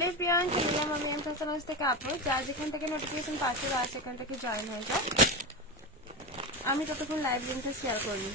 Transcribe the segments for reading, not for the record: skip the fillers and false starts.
Hello Priyan, চলে গেলাম আমি এম ফ্যাশন হাউস থেকে আপু। যার যেখান থেকে নোটিফিকেশন পাচ্ছে আর সেখান থেকে জয়েন হয়ে যাও। আমি ততক্ষণ লাইভ লিঙ্কটা শেয়ার করবো।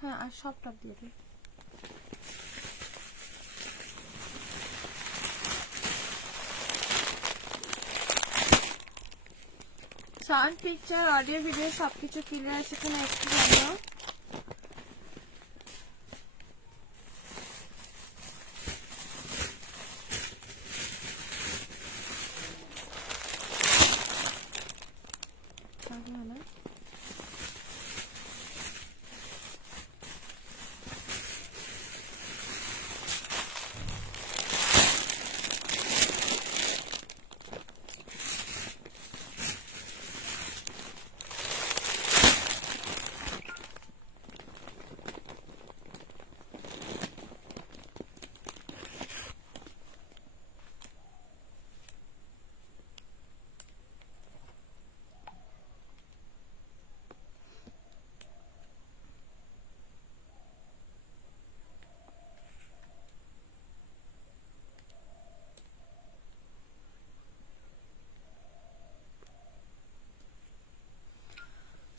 হ্যাঁ, আর সব টপ দিয়ে দিই। সাউন্ড, পিকচার, অডিও, ভিডিও সবকিছু ক্লিয়ার আছে কিনা একটু জানিও।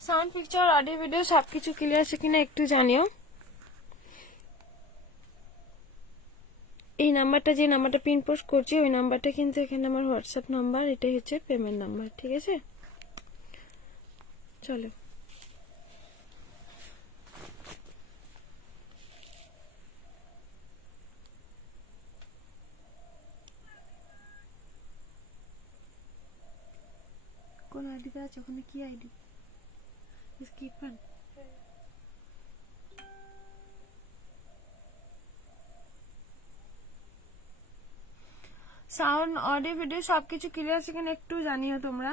সাউন্ড, পিকচার, অডিও, ভিডিও সবকিছু ক্লিয়ার আছে কিনা একটু জানিও। এই নাম্বারটা, যে নাম্বারটা পিন পোস্ট করছি ওই নাম্বারটা কিন্তু এখানে আমার হোয়াটসঅ্যাপ নাম্বার, এটাই হচ্ছে পেমেন্ট নাম্বার, ঠিক আছে? চলো কোন আইডিতে আছে? ওখানে কি ID? Skip fun. Sound, audio, video সবকিছু ক্লিয়ার আছে কিনা একটু জানিও তোমরা।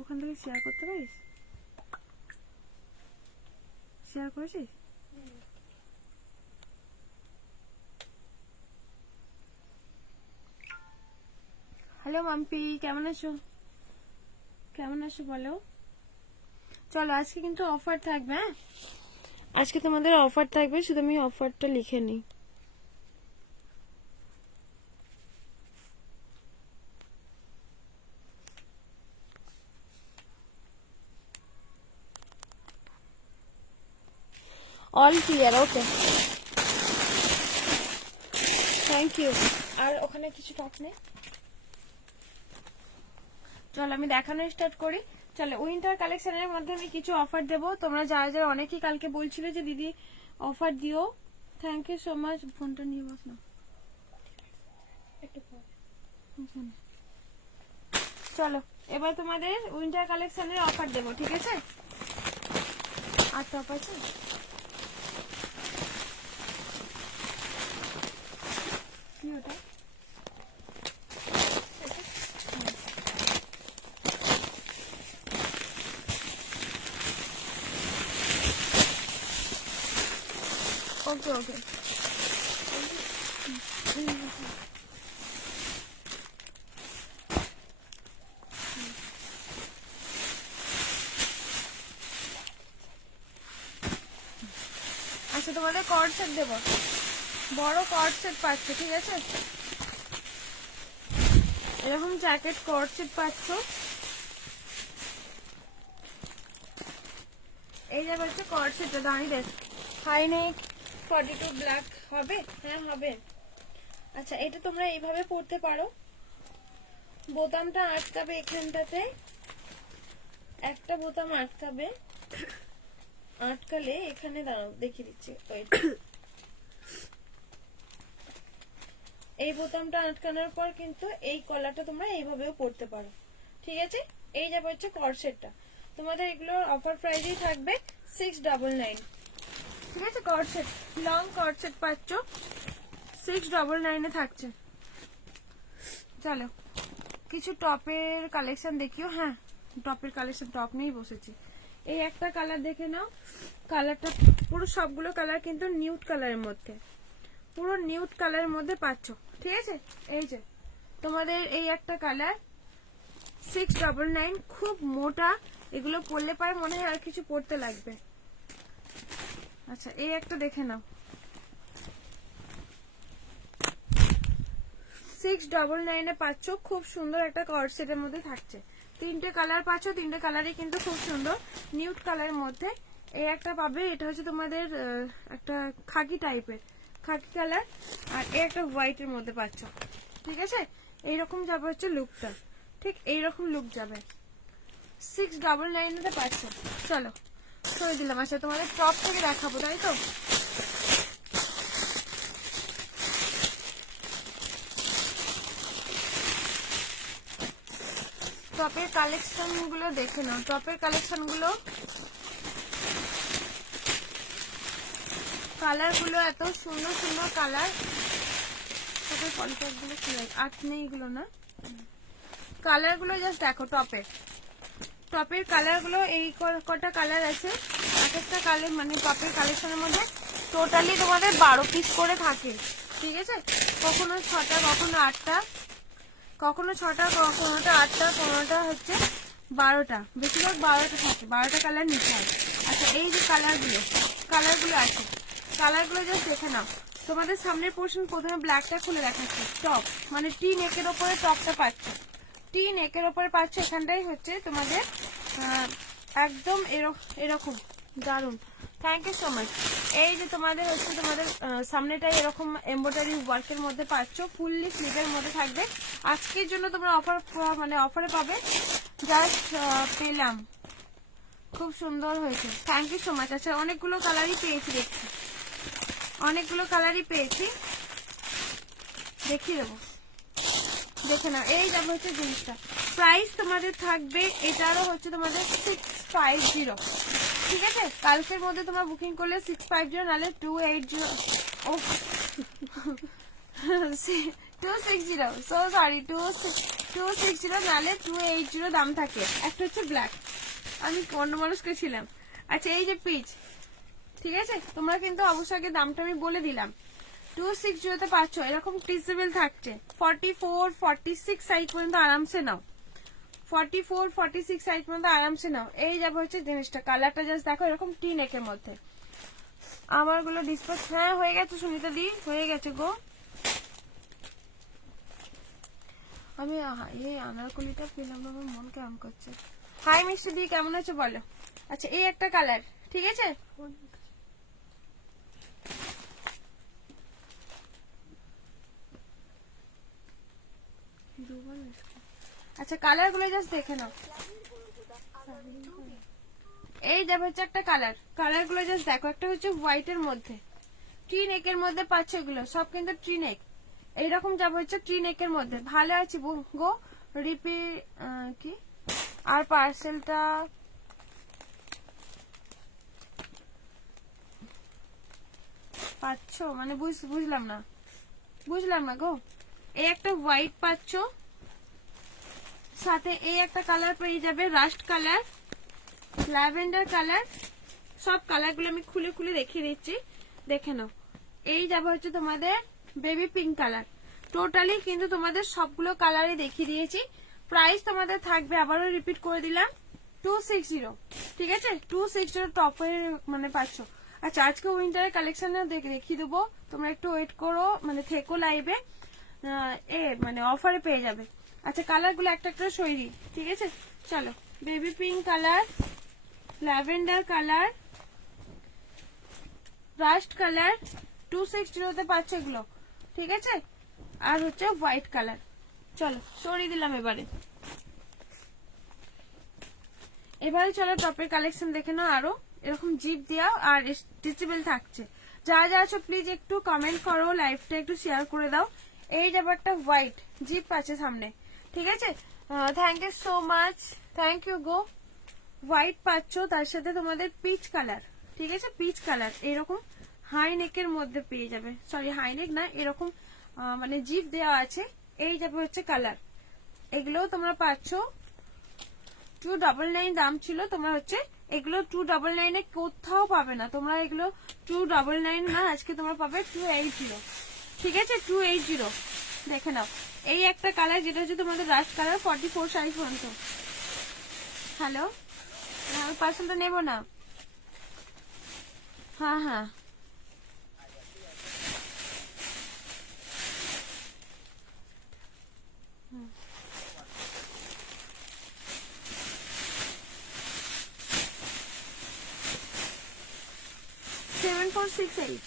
ওখান থেকে শেয়ার করতে পারিস? শেয়ার করেছিস? হ্যালো মাম্পি, কেমন আছো? কেমন আছো বলো। চলো, আজকে কিন্তু অফার থাকবে। হ্যাঁ, আজকে তোমাদের অফার থাকবে, শুধু আমি অফারটা লিখে নিই। All clear, okay, thank you. আর ওখানে কিছু টপ নেই। চলো আমি দেখানো স্টার্ট করি। চলো, উইন্টার কালেকশনের মধ্যে আমি কিছু অফার দেবো। তোমরা যারা যারা অনেকেই কালকে বলছিল যে দিদি অফার দিও, থ্যাংক ইউ সো মাচ। ফোনটা নিয়ে বস না একটু। চলো এবার তোমাদের উইন্টার কালেকশনের অফার দেবো, ঠিক আছে? আর টপ আছে? কি ওটা? ওকে ওকে, আচ্ছা তোমাদের কর্ড সেট দেবো, বড় কর্ড সেট পাচ্ছ, ঠিক আছে? এরকম জ্যাকেট কর্ড সেট পাচ্ছ। এই যে হচ্ছে কর্ড সেটটা, দাঁড়িয়ে দেখ। হাই নেক 42 ব্ল্যাক হবে? হ্যাঁ হবে। আচ্ছা এটা তোমরা এইভাবে পরতে পারো, বোতামটা আটকাবে এখানটাতে, একটা বোতাম আটকাবে, আটকালে এখানে দাঁড়াও দেখিয়ে দিচ্ছি, এই বোতামটা আটকানোর পর কিন্তু এই কলারটা তোমরা এইভাবেও পরতে পারো, ঠিক আছে। এই যাবে হচ্ছে কর্সেটটা, তোমাদের এগুলোর অফার প্রাইসেই থাকবে 699, ঠিক আছে। কর্সেট, লং কর্সেট পাচ্ছ 699 এ থাকছে। চলো কিছু টপের কালেকশন দেখিও। হ্যাঁ টপের কালেকশন, টপ নিয়েই বসেছি। এই একটা কালার দেখে নাও, কালারটা পুরো সবগুলো কালার কিন্তু নিউড কালারের মধ্যে, পুরো নিউড কালারের মধ্যে পাচ্ছ, ঠিক আছে। এই যে তোমাদের এই একটা কালার 699, খুব মোটা, এগুলো পরলে পারে মনে হয় আর কিছু পরতে লাগবে। আচ্ছা এই একটা দেখে নাও 699 এ পাচ্ছ, খুব সুন্দর একটা কর্সেটের মধ্যে থাকছে। তিনটে কালার পাচ্ছ, তিনটে কালারই কিন্তু খুব সুন্দর নিউড কালারের মধ্যে। এই একটা পাবে, এটা হচ্ছে তোমাদের একটা খাকি টাইপের, খাকি কালার, আর এই একটা হোয়াইটের মধ্যে পাচ্ছ, ঠিক আছে। এইরকম যাবে হচ্ছে লুকটা, ঠিক এইরকম লুক যাবে, 699 এ পাচ্ছ। চলো সরে দিলাম। আচ্ছা তোমাদের টপ থেকে দেখাবো, তাই তো। টপের কালেকশন গুলো দেখে নাও, টপের কালেকশন গুলো, কালার গুলো এত সুন্দর সুন্দর কালার। টপের পলিটার গুলো কি আট নেই, এগুলো না, কালার গুলো জাস্ট দেখো। টপের কালার গুলো এই কটা কালার আছে, এক একটা কালার মানে টপের কালেকশনের মধ্যে টোটালি তোমাদের 12 পিস করে থাকে, ঠিক আছে। কখনো 6টা, কখনো 8টা, কখনো 6টা, কোনোটা 8টা, কোনোটা হচ্ছে 12টা, বেশিরভাগ 12টা থাকে, 12টা কালার নিতে হয়। আচ্ছা এই যে কালারগুলো আছে, কালারগুলো জাস্ট দেখে নাও। তোমাদের সামনের পোর্শন প্রথমে ব্ল্যাকটা খুলে দেখাচ্ছি, টপ মানে টি নেকের ওপরে টপটা পাচ্ছ, টি নেকের ওপরে পাচ্ছ। এখানটাই হচ্ছে তোমাদের একদম এরকম দারুন, থ্যাংক ইউ সো মাচ। এই যে তোমাদের হচ্ছে তোমাদের সামনেটাই এরকম এমব্রয়ডারি ওয়ার্কের মধ্যে পাচ্ছ, ফুললি স্লিভের মধ্যে থাকবে। আজকের জন্য তোমরা অফার মানে অফারে পাবে, জাস্ট পেলাম, খুব সুন্দর হয়েছে, থ্যাংক ইউ সো মাচ। আচ্ছা অনেকগুলো কালারই পেয়েছি, দেখছি অনেকগুলো কালারই পেয়েছি, দেখিয়ে দেবো, দেখে নাও। এই যাবে হচ্ছে জিনিসটা, প্রাইস তোমাদের থাকবে এটারও হচ্ছে তোমাদের 650, ঠিক আছে। কালকের মধ্যে তোমরা বুকিং করলে 650, নাহলে 280, ও 260, সো সরি 260, নাহলে 280 দাম থাকে। একটা হচ্ছে ব্ল্যাক, আমি অন্য মানুষকে ছিলাম। আচ্ছা এই যে পিচ, ঠিক আছে, তোমরা কিন্তু অবশ্যই আগে দামটা আমি বলে দিলাম। 260 তে পাচ্ছ, এরকম টিচেবল থাকছে, 44, 46 সাইজ পর্যন্ত আরামসে নাও, 44, 46 সাইজ পর্যন্ত আরামসে নাও। এই যাবে হচ্ছে জিনিসটা, কালারটা জাস্ট দেখো, এরকম টি নেকের মধ্যে। আমার গুলো ডিসপ্যাচ হ্যাঁ হয়ে গেছে, সুনিতা দি হয়ে গেছে গো। আমি এই আনারকলিটা পেলাম না, আমার মন কেমন করছে। হাই মিষ্টি দি, কেমন আছো বলো। আচ্ছা এই একটা কালার, ঠিক আছে, আচ্ছা কালার গুলো জাস্ট দেখে নাও। এই যাবে হচ্ছে একটা কালার, কালার গুলো জাস্ট দেখো। একটা হচ্ছে হোয়াইট এর মধ্যে, ট্রি নেকের মধ্যে পাচ্ছ, এগুলো সব কিন্তু ট্রি নেক, এইরকম যাবে হচ্ছে ট্রি নেকের মধ্যে। ভালো আছি গো রিপি কি, আর পার্সেলটা পাচ্ছ মানে বুঝলাম না গো। এই একটা হোয়াইট পাচ্ছ, সাথে এই একটা কালার পেয়ে যাবে, রাস্ট কালার, ল্যাভেন্ডার কালার, সব কালারগুলো আমি খুলে খুলে দেখিয়ে দিচ্ছি, দেখে নাও। এই যাবে হচ্ছে তোমাদের বেবি পিঙ্ক কালার, টোটালি কিন্তু তোমাদের সবগুলো কালারই দেখিয়ে দিয়েছি। প্রাইস তোমাদের থাকবে, আবারও রিপিট করে দিলাম, 260, ঠিক আছে, 260 টপের মানে পাচ্ছ। আচ্ছা আজকে উইন্টারের কালেকশন দেখিয়ে দেবো, তোমরা একটু ওয়েট করো, মানে থেকো লাইভে, মানে অফারে পেয়ে যাবে। আচ্ছা কালারগুলো একটা একটা সইরি, ঠিক আছে। চলো baby pink colour, lavender colour, rushed colour, 260 তে পাচ্ছ এগুলো, ঠিক আছে। আর হচ্ছে হোয়াইট কালার। চলো সরিয়ে দিলাম। এবারে চলো টপের কালেকশন দেখে নাও। আরো এরকম জিপ দেওয়া আর স্ট্রেচেবল থাকছে। যারা যারা আছো প্লিজ একটু কমেন্ট করো, লাইভটা একটু শেয়ার করে দাও। এই ব্যাপারটা হোয়াইট জিপ আছে সামনে, ঠিক আছে। Thank you so much, thank you গো। হোয়াইট পাচ্ছ, তার সাথে তোমাদের পিচ কালার, ঠিক আছে, পিচ কালার এরকম হাই নেকের মধ্যে পেয়ে যাবে। সরি হাই নেক না, এরকম মানে জিপ দেওয়া আছে। এই যাবে হচ্ছে কালার। এগুলো তোমরা পাচ্ছ 299 দাম ছিল। তোমরা হচ্ছে এগুলো 299 কোথাও পাবে না তোমরা। এগুলো 299 না, আজকে তোমরা পাবে 280, ঠিক আছে, 280। দেখে নাও এই একটা কালার যেটা হচ্ছে তোমাদের রাস্ট কালার, 44 সাইজ পর্যন্ত। হ্যালো, আমি পার্সেলটা নেবো না। হ্যাঁ হ্যাঁ 7468।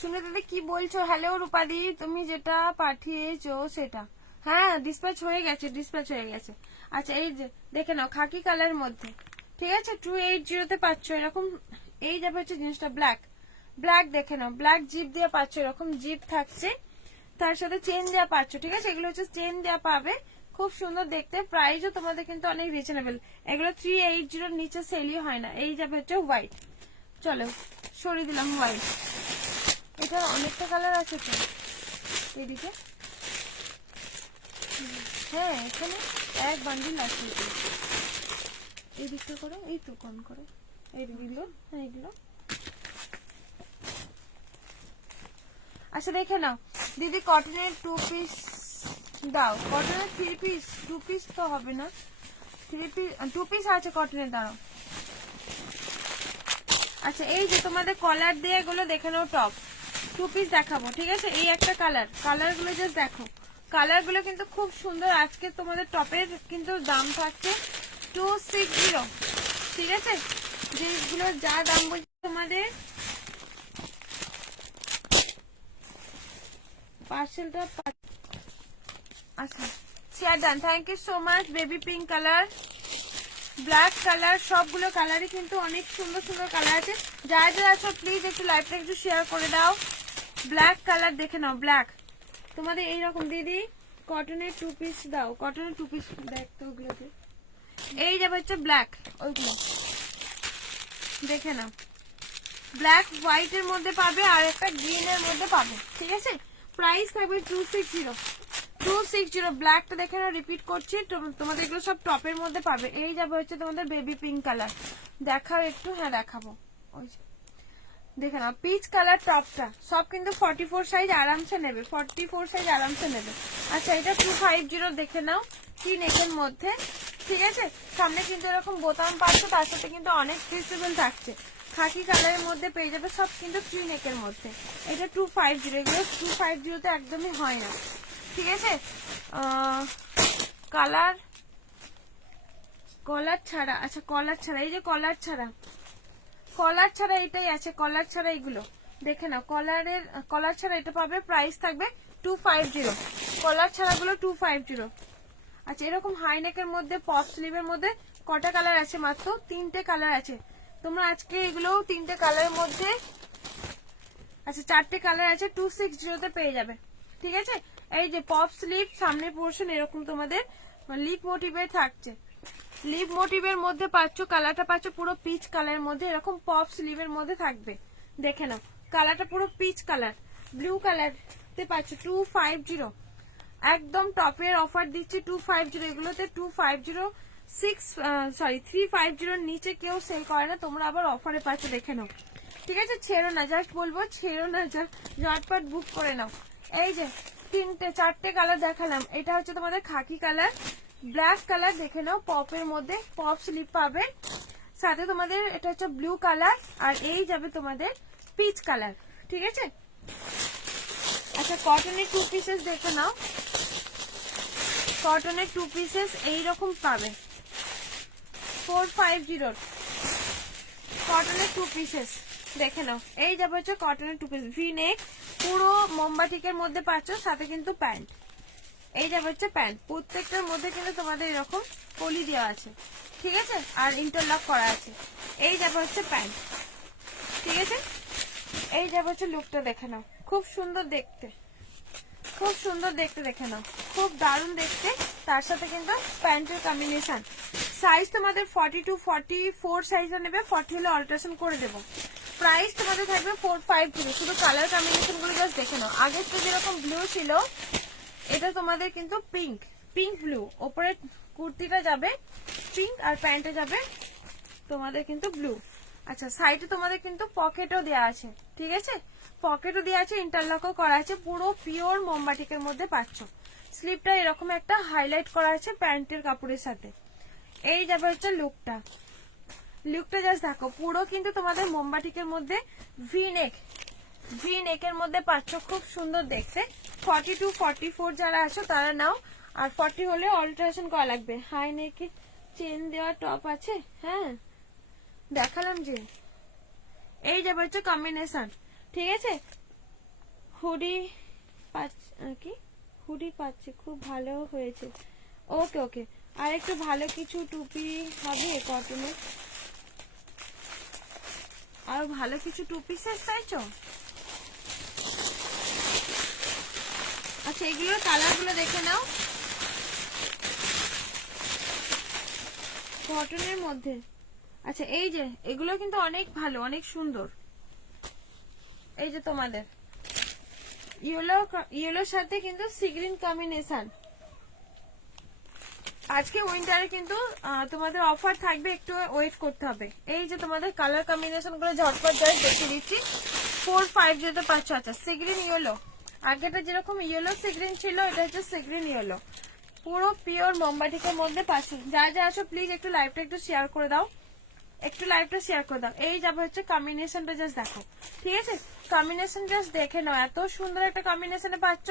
শুনে দাদা কি বলছো? হ্যালো রূপাদি, তুমি যেটা পাঠিয়েছো সেটা হ্যাঁ ডিসপ্যাচ হয়ে গেছে, ডিসপ্যাচ হয়ে গেছে। আচ্ছা এই যে দেখে নাও খাকি কালার মধ্যে, ঠিক আছে, 280 পাচ্ছ এরকম। এই যাবে হচ্ছে জিনিসটা ব্ল্যাক, ব্ল্যাক দেখে নাও, ব্ল্যাক জিপ দিয়ে পাচ্ছ, এরকম জিপ থাকছে, তার সাথে চেন দেওয়া পাচ্ছ, ঠিক আছে। এগুলো হচ্ছে চেন দেওয়া পাবে, খুব সুন্দর দেখতে। প্রাইসও তোমাদের কিন্তু অনেক রিজনেবল। এগুলো 380 নিচে সেলই হয় না। এই যাবে হচ্ছে হোয়াইট। চলো সরিয়ে দিলাম হোয়াইট। এটা অনেকটা কালার আছে তো এদিকে। হ্যাঁ এখানে এক বান্ডিল আছে। এই দিকটা করে, এই তো কম করে এইগুলো, হ্যাঁ এগুলো। আচ্ছা দেখে নাও দিদি, কটনের 2 পিস দাও। কটনের 3 পিস, 2 পিস তো হবে না, 2 পিস আছে কটনের, দাঁড়াও। আচ্ছা এই যে তোমাদের কলার দিয়ে এগুলো দেখে নাও, টপ 2 পিস দেখাবো, ঠিক আছে। এই একটা কালার, কালার গুলো জাস্ট দেখো, কালার গুলো কিন্তু খুব সুন্দর। আজকে তোমাদের টপের কিন্তু দাম থাকছে 260, ঠিক আছে। যেগুলো যা দাম বলছি তোমাদের, পার্সেলটা আচ্ছা share done. Thank you so much. Baby pink colour, black colour, সবগুলো কালারই কিন্তু অনেক সুন্দর সুন্দর কালার আছে। যারা যারা আছো প্লিজ একটু লাইভটা একটু শেয়ার করে দাও। ব্ল্যাক কালার দেখে নাও, ব্ল্যাক তোমাদের এইরকম। দিদি কটনের 2 পিস দাও, কটনের 2 পিস দেখতো ওগুলোতে। এই যাবে হচ্ছে ব্ল্যাক, ওইগুলো দেখে নাও। ব্ল্যাক হোয়াইট এর মধ্যে পাবে আর একটা গ্রিন এর মধ্যে পাবে, ঠিক আছে। প্রাইস থাকবে 260। ব্ল্যাকটা দেখে নাও, রিপিট করছি, তোমাদের এগুলো সব টপের মধ্যে পাবে। এই যাবে হচ্ছে তোমাদের বেবি পিঙ্ক কালার, দেখাও একটু, হ্যাঁ দেখাবো। ওই দেখে নাও পিচ কালার টপটা, সব কিন্তু 44 সাইজ আরামসে নেবে, 44 সাইজ আরামসে নেবে। আচ্ছা এটা 250 দেখে নাও, 3 নেকের মধ্যে, ঠিক আছে। সামনে কিন্তু এরকম বোতাম পাচ্ছ, তার সাথে কিন্তু অনেক ফ্লেক্সিবল থাকছে। খাকি কালারের মধ্যে পেয়ে যাবে, সব কিন্তু 3 নেকের মধ্যে। এটা 250, এগুলো 250 তে একদমই হয় না, ঠিক আছে। কালার, কলার ছাড়া, আচ্ছা কলার ছাড়া, এই যে কলার ছাড়া, কলার ছাড়া এটাই আছে, কলার ছাড়া এইগুলো দেখে নাও। কলার ছাড়া এটা পাবে, প্রাইস থাকবে 250। কলার ছাড়া গুলো 250। আচ্ছা এরকম হাই নেকের মধ্যে, পপ স্লিভের মধ্যে কটা কালার আছে? মাত্র 3টে কালার আছে। তোমরা আজকে এগুলো 3টে কালারের মধ্যে, আচ্ছা 4টে কালার আছে, 260 তে পেয়ে যাবে, ঠিক আছে। এই যে পপ স্লিভ, সামনের পোর্শন এরকম তোমাদের লিপ মোটিভের থাকছে। লিপ মোটিভের মধ্যে পাচ্ছ, কালারটা পাচ্ছ পুরো পিচ কালারের মধ্যে, এরকম পপ স্লিভের মধ্যে থাকবে। দেখে নাও কালারটা পুরো পিচ কালার, ব্লু কালার তে পাচ্ছ 250। একদম টপের অফার দিচ্ছি 250। এগুলোতে 350 নিচে কেউ সেল করে না, তোমরা আবার অফারে পাচ্ছ, দেখে নাও, ঠিক আছে। ছেড়ো না, জাস্ট বলবো ছেড়ো না, ঝটপট বুক করে নাও। এই যে 4টে কালার দেখালাম, এটা হচ্ছে তোমাদের খাকি কালার, ব্ল্যাক কালার দেখে নাও, পপের মধ্যে পপ স্লিপ পাবে, সাথে তোমাদের এটা হচ্ছে ব্লু কালার, আর এই যাবে তোমাদের পিচ কালার, ঠিক আছে। আচ্ছা কটনের 2 পিসেস দেখে নাও, কটনের 2 পিসেস এইরকম পাবে, 450 কটনের 2 পিসেস দেখে নাও। এই যাবে হচ্ছে কটনের 2 পিস ভি নেক, পুরো মোমবাটিকের মধ্যে পাচ্ছ, সাথে কিন্তু প্যান্ট। এই যাবে হচ্ছে প্যান্ট, প্রত্যেকটার মধ্যে কিন্তু তোমাদের এরকম কলি দেওয়া আছে, ঠিক আছে, আর ইন্টারলক করা আছে। এই যাবে হচ্ছে প্যান্ট, ঠিক আছে। এই যাবে হচ্ছে লুকটা দেখে নাও, খুব সুন্দর দেখতে, খুব সুন্দর দেখতে দেখে নাও, খুব দারুণ দেখতে। তার সাথে কিন্তু প্যান্টের কম্বিনেশন। সাইজ তোমাদের 42 44 সাইজে নেবে, 40 হলে অল্টারেশন করে দেবো। প্রাইস তোমাদের থাকবে 450। শুধু কালার কম্বিনেশন গুলো জাস্ট দেখে নাও। আগের তো যেরকম ব্লু ছিল, এটা তোমাদের কিন্তু পিঙ্ক, পিঙ্ক ব্লু। ওপরে কুর্তিটা যাবে পিঙ্ক আর প্যান্টে যাবে তোমাদের কিন্তু ব্লু। আচ্ছা, সাইডে তোমাদের কিন্তু পকেটও দেওয়া আছে, ঠিক আছে, পকেটও দেওয়া আছে, ইন্টারলকও করা আছে, পুরো পিওর মোমবাটিকের মধ্যে পাচ্ছ। স্লিপটা এরকম একটা হাইলাইট করা আছে প্যান্টের কাপড়ের সাথে। এই যাবে হচ্ছে লুকটা, লুকটা জাস্ট দেখো, পুরো কিন্তু তোমাদের মোমবাটিকের মধ্যে ভি নেক, ভি নেকের মধ্যে পাচ্ছ, খুব সুন্দর দেখতে। 42 44 যারা আছো তারা নাও, আর 40 হলে অল্টারেশন করা লাগবে। হাই নেকে চেন দেওয়া টপ আছে, হ্যাঁ দেখালাম যে। এই যাবে হচ্ছে কম্বিনেশন, ঠিক আছে। হুডি কি হুডি পাচ্ছে, খুব ভালো হয়েছে। ওকে ওকে, আর একটু ভালো কিছু টুপি হবে কটনের, আর ভালো কিছু টু পিসেস চাইছো? আচ্ছা, এগুলোর কালার গুলো দেখে নাও, কটনের মধ্যে। আচ্ছা, এই যে এগুলো কিন্তু অনেক ভালো, অনেক সুন্দর। এই যে তোমাদের ইয়েলোর সাথে কিন্তু সি গ্রিন কম্বিনেশন। আজকে উইন্টারে কিন্তু তোমাদের অফার থাকবে, একটু ওয়েট করতে হবে। এই যে তোমাদের কালার কম্বিনেশন গুলো ঝটপট জাস্ট দেখিয়ে দিচ্ছি। 450 যেতে পারছো। আচ্ছা, সি গ্রিন ইয়েলো, আগেটা যেরকম ইয়েলো সি গ্রিন ছিল, এটা হচ্ছে সি গ্রিন ইয়েলো, পুরো পিওর মোমবাটিকের মধ্যে পাচ্ছি। যা যা আসো প্লিজ একটু লাইভটা একটু শেয়ার করে দাও, একটু লাইভটা শেয়ার করে দাও। এই যাবে হচ্ছে কম্বিনেশনটা জাস্ট দেখো, ঠিক আছে, কম্বিনেশন জাস্ট দেখে নাও, এত সুন্দর একটা কম্বিনেশনে পাচ্ছ।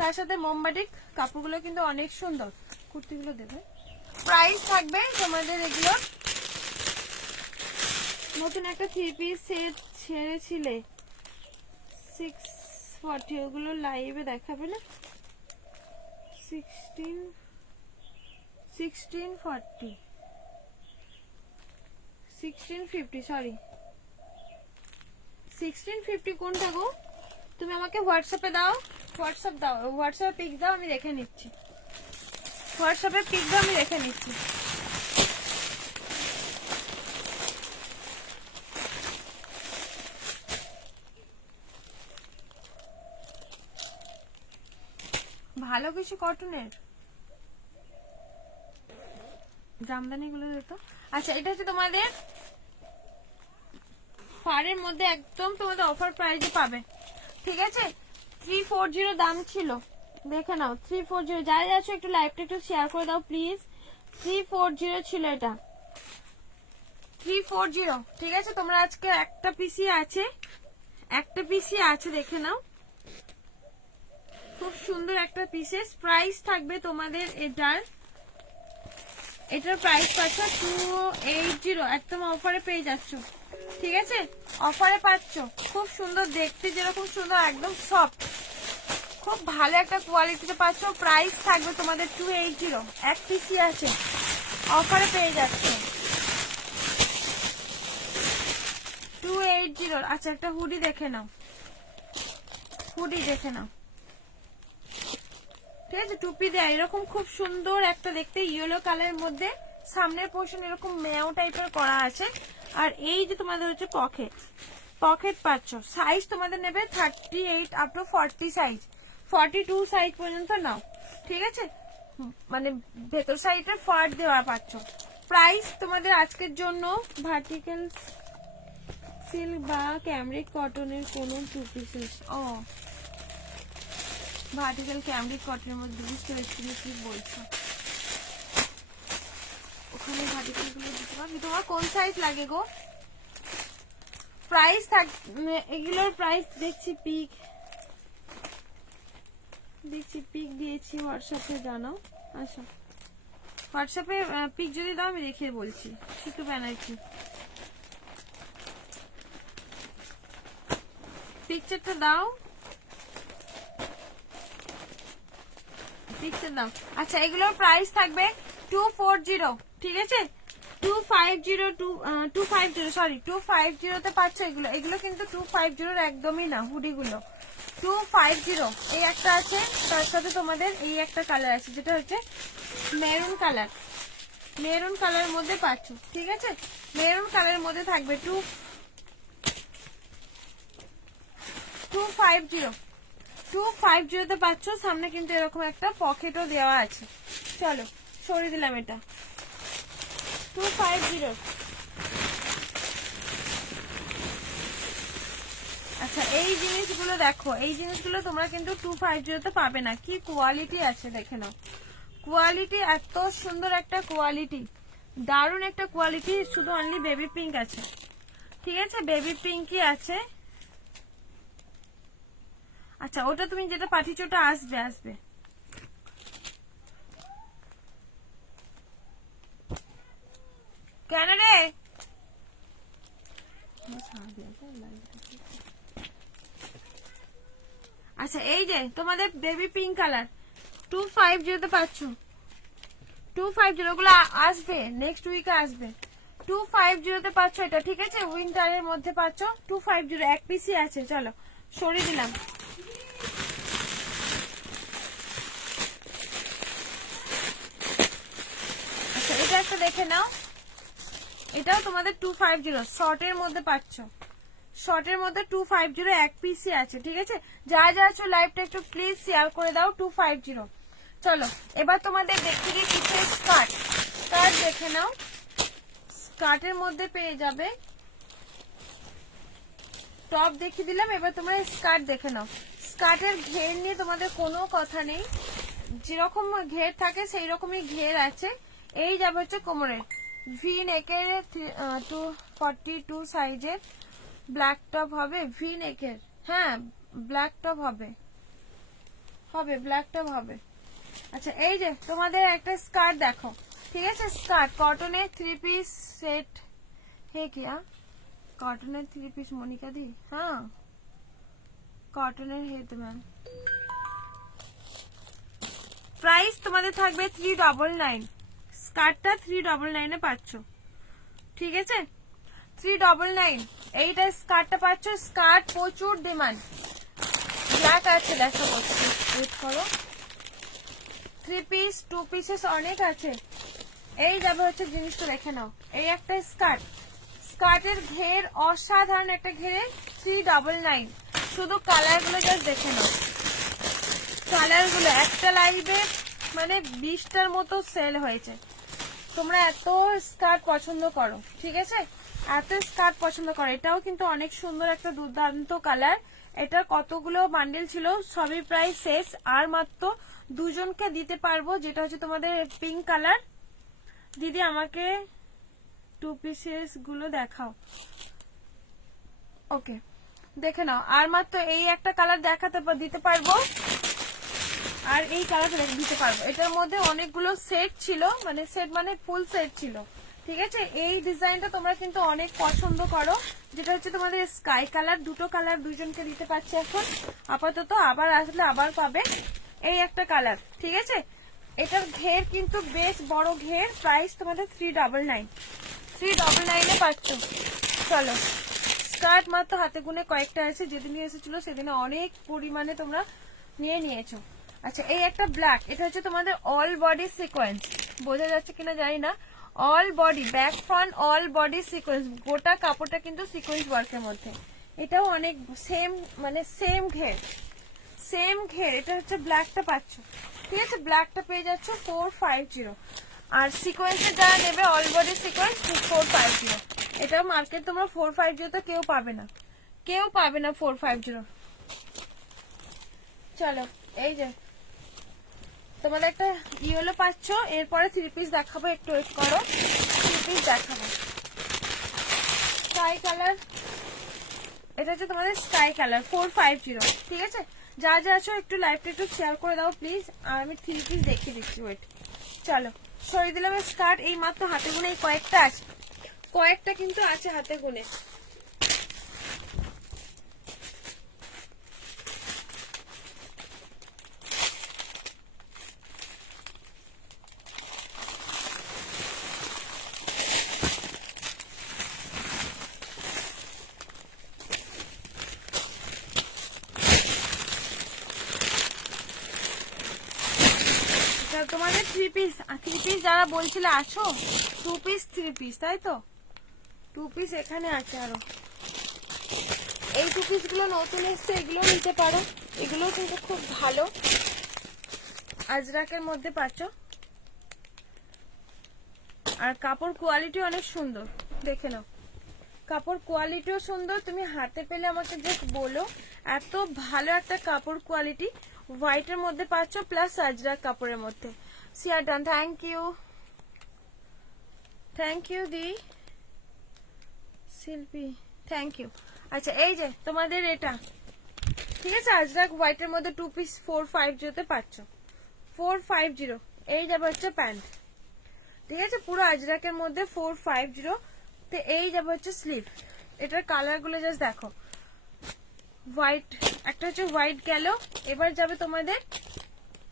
তার সাথে মোমবাটিক কাপড়গুলো কিন্তু অনেক সুন্দর। কুর্তিগুলো দেবে, প্রাইস থাকবে তোমাদের এগুলো। নতুন একটা 3 পিস সেট ছেড়েছিলে 640, ওগুলো লাইভে দেখাবে না? 1650 সরি 1650 কোনটা গো? তুমি আমাকে হোয়াটসঅ্যাপে দাও, হোয়াটসঅ্যাপ দাও, হোয়াটসঅ্যাপে পিক দাও, আমি দেখে নিচ্ছি। হোয়াটসঅ্যাপে পিক দাও, আমি দেখে নিচ্ছি। ভালো কিছু কটনের জামদানি গুলো দেখো। আচ্ছা, এটা হচ্ছে তোমাদের ফারের মধ্যে, একদম তোমাদের অফার প্রাইসে পাবে, ঠিক আছে। 340 দাম ছিল, দেখে নাও 340। যারা যাচ্ছ একটু লাইভটা একটু শেয়ার করে দাও প্লিজ। 340 ছিল এটা, 340, ঠিক আছে। তোমরা আজকে একটা পিসি আছে, একটা পিসি আছে, দেখে নাও, খুব সুন্দর একটা পিসেস। প্রাইস থাকবে তোমাদের এটার প্রাইস পাচ্ছ 280, একদম অফারে পেয়ে যাচ্ছ, ঠিক আছে, অফারে পাচ্ছ। খুব সুন্দর দেখতে, যেরকম সুন্দর, একদম সফট, খুব ভালো একটা কোয়ালিটিতে পাচ্ছ। প্রাইস থাকবে তোমাদের 280, এক পিসি আছে, অফারে পেয়ে যাচ্ছ 280। আচ্ছা, একটা হুডি দেখে নাও, হুডি দেখে নাও, ঠিক আছে, টুপি দেয় এরকম, খুব সুন্দর একটা দেখতে, ইয়েলো কালারের মধ্যে সামনের পোর্শন এরকম ম্যাও টাইপের করা আছে। আর এই যে তোমাদের হচ্ছে পকেট, পকেট পাচ্ছ। সাইজ তোমাদের নেবে 38 আপ টু 40 সাইজ, 42 সাইজ পর্যন্ত নাও, ঠিক আছে, মানে ভেতর সাইডের ফাট দেওয়া পাচ্ছ। প্রাইস তোমাদের আজকের জন্য ভার্টিক্যাল সিল্ক বা ক্যামরিক কটনের কোনো টু পিসেস, ভার্টিক্যাল ক্যামরিক কটনের মধ্যে, বুঝতে পেরেছি কি বলছো। ওখানে ভার্টিক্যাল গুলো দিতে পারবি? তোমার কোন সাইজ লাগে গো? প্রাইস এগুলোর প্রাইস দেখছি পিক দিয়েছি হোয়াটসঅ্যাপে, জানাও। আচ্ছা, হোয়াটসঅ্যাপে পিক যদি দাও আমি দেখিয়ে বলছি। শিতু ব্যানার্জি পিকচারটা দাও, পিকচার দাও। আচ্ছা এগুলোর প্রাইস থাকবে 240, ঠিক আছে? 250 তে পাচ্ছ এগুলো। এগুলো কিন্তু 250 একদমই না, হুডিগুলো 250। এই একটা আছে, তার সাথে তোমাদের এই একটা কালার আছে যেটা হচ্ছে মেরুন কালার। মেরুন কালারের মধ্যে পাচ্ছ, ঠিক আছে? মেরুন কালারের মধ্যে থাকবে 250 তে পাচ্ছ। সামনে কিন্তু এরকম একটা পকেটও দেওয়া আছে। চলো সরিয়ে দিলাম এটা। 250। আচ্ছা এই জিনিসগুলো দেখো, এই জিনিসগুলো তোমরা কিন্তু 250 তে পাবে না। কি কোয়ালিটি আছে দেখে নাও, কোয়ালিটি এত সুন্দর একটা কোয়ালিটি, দারুণ একটা কোয়ালিটি। শুধু অনলি বেবি পিঙ্ক আছে, ঠিক আছে? বেবি পিঙ্কই আছে। আচ্ছা ওটা তুমি যেটা পাঠিয়েছো ওটা আসবে, আসবে। কেন রে? আচ্ছা এই যে তোমাদের বেবি পিঙ্ক কালার 250 তে পাচ্ছ। 250 ওগুলো আসবে, নেক্সট উইকে আসবে। 250 তে পাচ্ছ এটা, ঠিক আছে? উইন্টারের মধ্যে পাচ্ছ 250, এক পিসই আছে। চলো সরিয়ে দিলাম। আচ্ছা এটা একটা দেখে নাও, এটাও তোমাদের 250 শর্টের মধ্যে পাচ্ছ। শর্টের মধ্যে 250 এক পিসই আছে, ঠিক আছে? যা যা আছো লাইভটা একটু প্লিজ শেয়ার করে দাও। 250। চলো এবার তোমাদের দেখতে দিই কিছু স্কার্ট। স্কার্ট দেখে নাও, স্কার্টের মধ্যে পেয়ে যাবে। টপ দেখিয়ে দিলাম, এবার তোমরা স্কার্ট দেখে নাও। স্কার্টের ঘের নিয়ে তোমাদের কোনো কথা নেই, যেরকম ঘের থাকে সেই রকমই ঘের আছে। এই যাবে হচ্ছে কোমরে, ভি নেকের 242 সাইজের ব্ল্যাক টপ হবে, ভি নেকের। হ্যাঁ ব্ল্যাক টপ হবে, হবে ব্ল্যাক টপ হবে। আচ্ছা এই যে তোমাদের একটা স্কার্ট দেখো, ঠিক আছে? স্কার্ট কটনের 3 পিস সেট। হে কিয়া কটনের 3 পিস মনিকা দি? হ্যাঁ কটনের হেড ম্যাম। প্রাইস তোমাদের থাকবে 399। স্কার্টটা 399 এ পাচ্ছ, ঠিক আছে? 399 এইটা স্কার্টটা পাচ্ছ। স্কার্ট প্রচুর ডিমান্ড, ব্ল্যাক আছে দেখা করছি, ওয়েট করো। 3 পিস 2 পিসেস অনেক আছে। এই যাবে হচ্ছে জিনিসটা দেখে নাও, এই একটা স্কার্ট। স্কার্টের ঘের অসাধারণ একটা ঘেরে 399। শুধু কালার গুলো জাস্ট দেখে নাও, কালার গুলো একটা লাইভে মানে 20টার মতো সেল হয়েছে। তোমরা এত স্কার্ট পছন্দ করো, ঠিক আছে? এত স্কার্ট পছন্দ করো। এটাও কিন্তু অনেক সুন্দর একটা দুর্দান্ত কালার। এটা কতগুলো বান্ডেল ছিল সবই প্রায় শেষ, আর মাত্র দুজনকে দিতে পারবো, যেটা হচ্ছে তোমাদের পিঙ্ক কালার। দিদি আমাকে 2 পিসেস গুলো দেখাও। ওকে দেখে নাও, আর মাত্র এই একটা কালার দিতে পারবো, আর এই কালারটা দিতে পারবো। এটার মধ্যে অনেকগুলো সেট ছিল, মানে সেট মানে ফুল সেট ছিল, ঠিক আছে? এই ডিজাইনটা তোমরা কিন্তু অনেক পছন্দ করো, যেটা হচ্ছে তোমাদের স্কাই কালার। দুটো কালার দুজনকে দিতে পারছে এখন আপাতত, আবার আসলে আবার পাবে। এই একটা কালার, ঠিক আছে? এটার ঘের কিন্তু বেশ বড় ঘের। প্রাইস তোমাদের 399 এ পাচ্ছ। চলো স্কার্ট মাত্র হাতে গুনে কয়েকটা আছে, যেদিন এসেছিল সেদিনে অনেক পরিমাণে তোমরা নিয়ে নিয়েছো। আচ্ছা এই একটা ব্ল্যাক, এটা হচ্ছে তোমাদের অল বডি সিকোয়েন্স, বোঝা যাচ্ছে কিনা জানি না। All body, back front all body sequence, গোটা কাপড়টা কিন্তু সিকোয়েন্স ওয়ার্কের মধ্যে। এটাও অনেক সেম, মানে সেম ঘের, সেম ঘের। এটা হচ্ছে ব্ল্যাকটা পাচ্ছ, ঠিক আছে? ব্ল্যাকটা পেয়ে যাচ্ছ 450। আর সিকোয়েন্সের যারা নেবে অল বডি সিকোয়েন্স 450। এটা মার্কেট তোমরা 450 তে কেউ পাবে না, কেউ পাবে না 450। চলো এই যে তোমাদের একটা ইয়েলো পাচ্ছ, এরপরে 3 পিস দেখাবো, একটু ওয়েট করো। 3 পিস দেখাবো। স্কাই কালার, এটা হচ্ছে তোমাদের স্কাই কালার 450, ঠিক আছে? যা যা আছো একটু লাইভটা একটু শেয়ার করে দাও প্লিজ, আর আমি 3 পিস দেখিয়ে দিচ্ছি। ওয়েট চলো সরিয়ে দিলাম স্কার্ট। এই মাত্র হাতে গুনে এই কয়েকটা আছে, কয়েকটা কিন্তু আছে হাতে গুনে। তোমাদের থ্রি পিস যারা বলছিলে আছো, 2 পিস 3 পিস, তাই তো 2 পিস এখানে আছে আরো। এই 2 পিস গুলো নতুন এসছে, এগুলো নিতে পারো, এগুলো কিন্তু খুব ভালো, আজরাকের মধ্যে পাচ্ছ। আর কাপড় কোয়ালিটি অনেক সুন্দর, দেখে নাও কাপড় কোয়ালিটিও সুন্দর। তুমি হাতে পেলে আমাকে জাস্ট বলো, এত ভালো একটা কাপড় কোয়ালিটি। হোয়াইটের মধ্যে পাচ্ছ প্লাস আজরাক কাপড়ের মধ্যে। সিয়ার ডান, থ্যাংক ইউ দি শিল্পী, থ্যাংক ইউ। আচ্ছা এই যে তোমাদের এটা, ঠিক আছে, আজরাক হোয়াইটের মধ্যে 2 পিস 450 পাচ্ছ, 450। এই যাবে হচ্ছে প্যান্ট, ঠিক আছে, পুরো আজরাকের মধ্যে 450। তো এই যাবে হচ্ছে স্লিভ। এটার কালার গুলো জাস্ট দেখো, হোয়াইট একটা হচ্ছে হোয়াইট গেল, এবার যাবে তোমাদের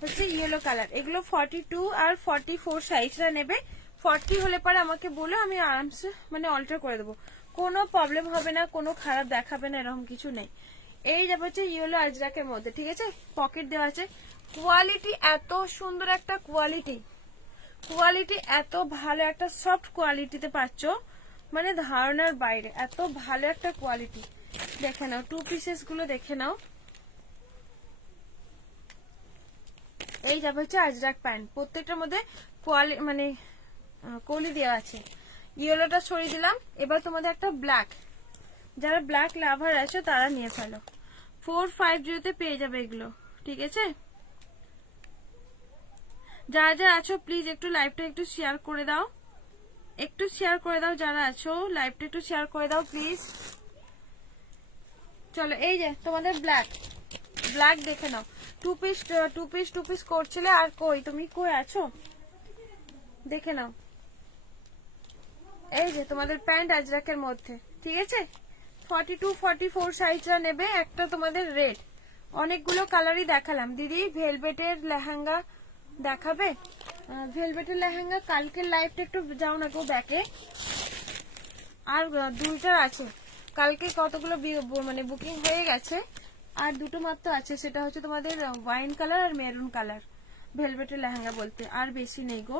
হচ্ছে ইয়েলো কালার। এগুলো 42 আর 44 সাইজটা নেবে। 40 হলে পরে আমাকে বলে আমি আরামসে মানে অল্টার করে দেবো, কোনো প্রবলেম হবে না, কোনো খারাপ দেখাবে না, এরকম কিছু নেই। এই যাবে হচ্ছে ইয়েলো আজরাকের মধ্যে, ঠিক আছে, পকেট দেওয়া আছে। কোয়ালিটি এত সুন্দর একটা কোয়ালিটি, এত ভালো একটা সফট কোয়ালিটিতে পাচ্ছ, মানে ধারণার বাইরে, এত ভালো একটা কোয়ালিটি। দেখে নাও 2 পিসেস গুলো দেখে নাও। এই যাবে হচ্ছে আজরাক প্যান্ট, প্রত্যেকটার মধ্যে মানে কলি দেওয়া আছে। ইয়েলোটা সরিয়ে দিলাম। এবার তোমাদের একটা ব্ল্যাক, যারা ব্ল্যাক লাভার আছে তারা নিয়ে ফেলো। 450 পেয়ে যাবে এগুলো, ঠিক আছে। যারা যারা আছো প্লিজ একটু লাইভটা একটু শেয়ার করে দাও, যারা আছো লাইভটা একটু শেয়ার করে দাও প্লিজ। চলো এই যে তোমাদের ব্ল্যাক দেখে নাও। 2 পিস করছিলে, আর কই তুমি কই আছো দেখে নাও। এই যে তোমাদের প্যান্ট আজরাকের মধ্যে, ঠিক আছে, 42 44 সাইজটা নেবে। একটা তোমাদের রেড, অনেকগুলো কালারই দেখালাম। দিদি ভেলভেটের লেহেঙ্গা দেখাবে? ভেলভেটের লেহেঙ্গা কালকের লাইভটা একটু যাও না গো ব্যাকে, আর 2টার আছে। কালকে কতগুলো মানে বুকিং হয়ে গেছে, আর 2টো মাত্র আছে। সেটা হচ্ছে তোমাদের ওয়াইন কালার আর মেরুন কালার, ভেলভেটের লেহেঙ্গা বলতে, আর বেশি নেই গো।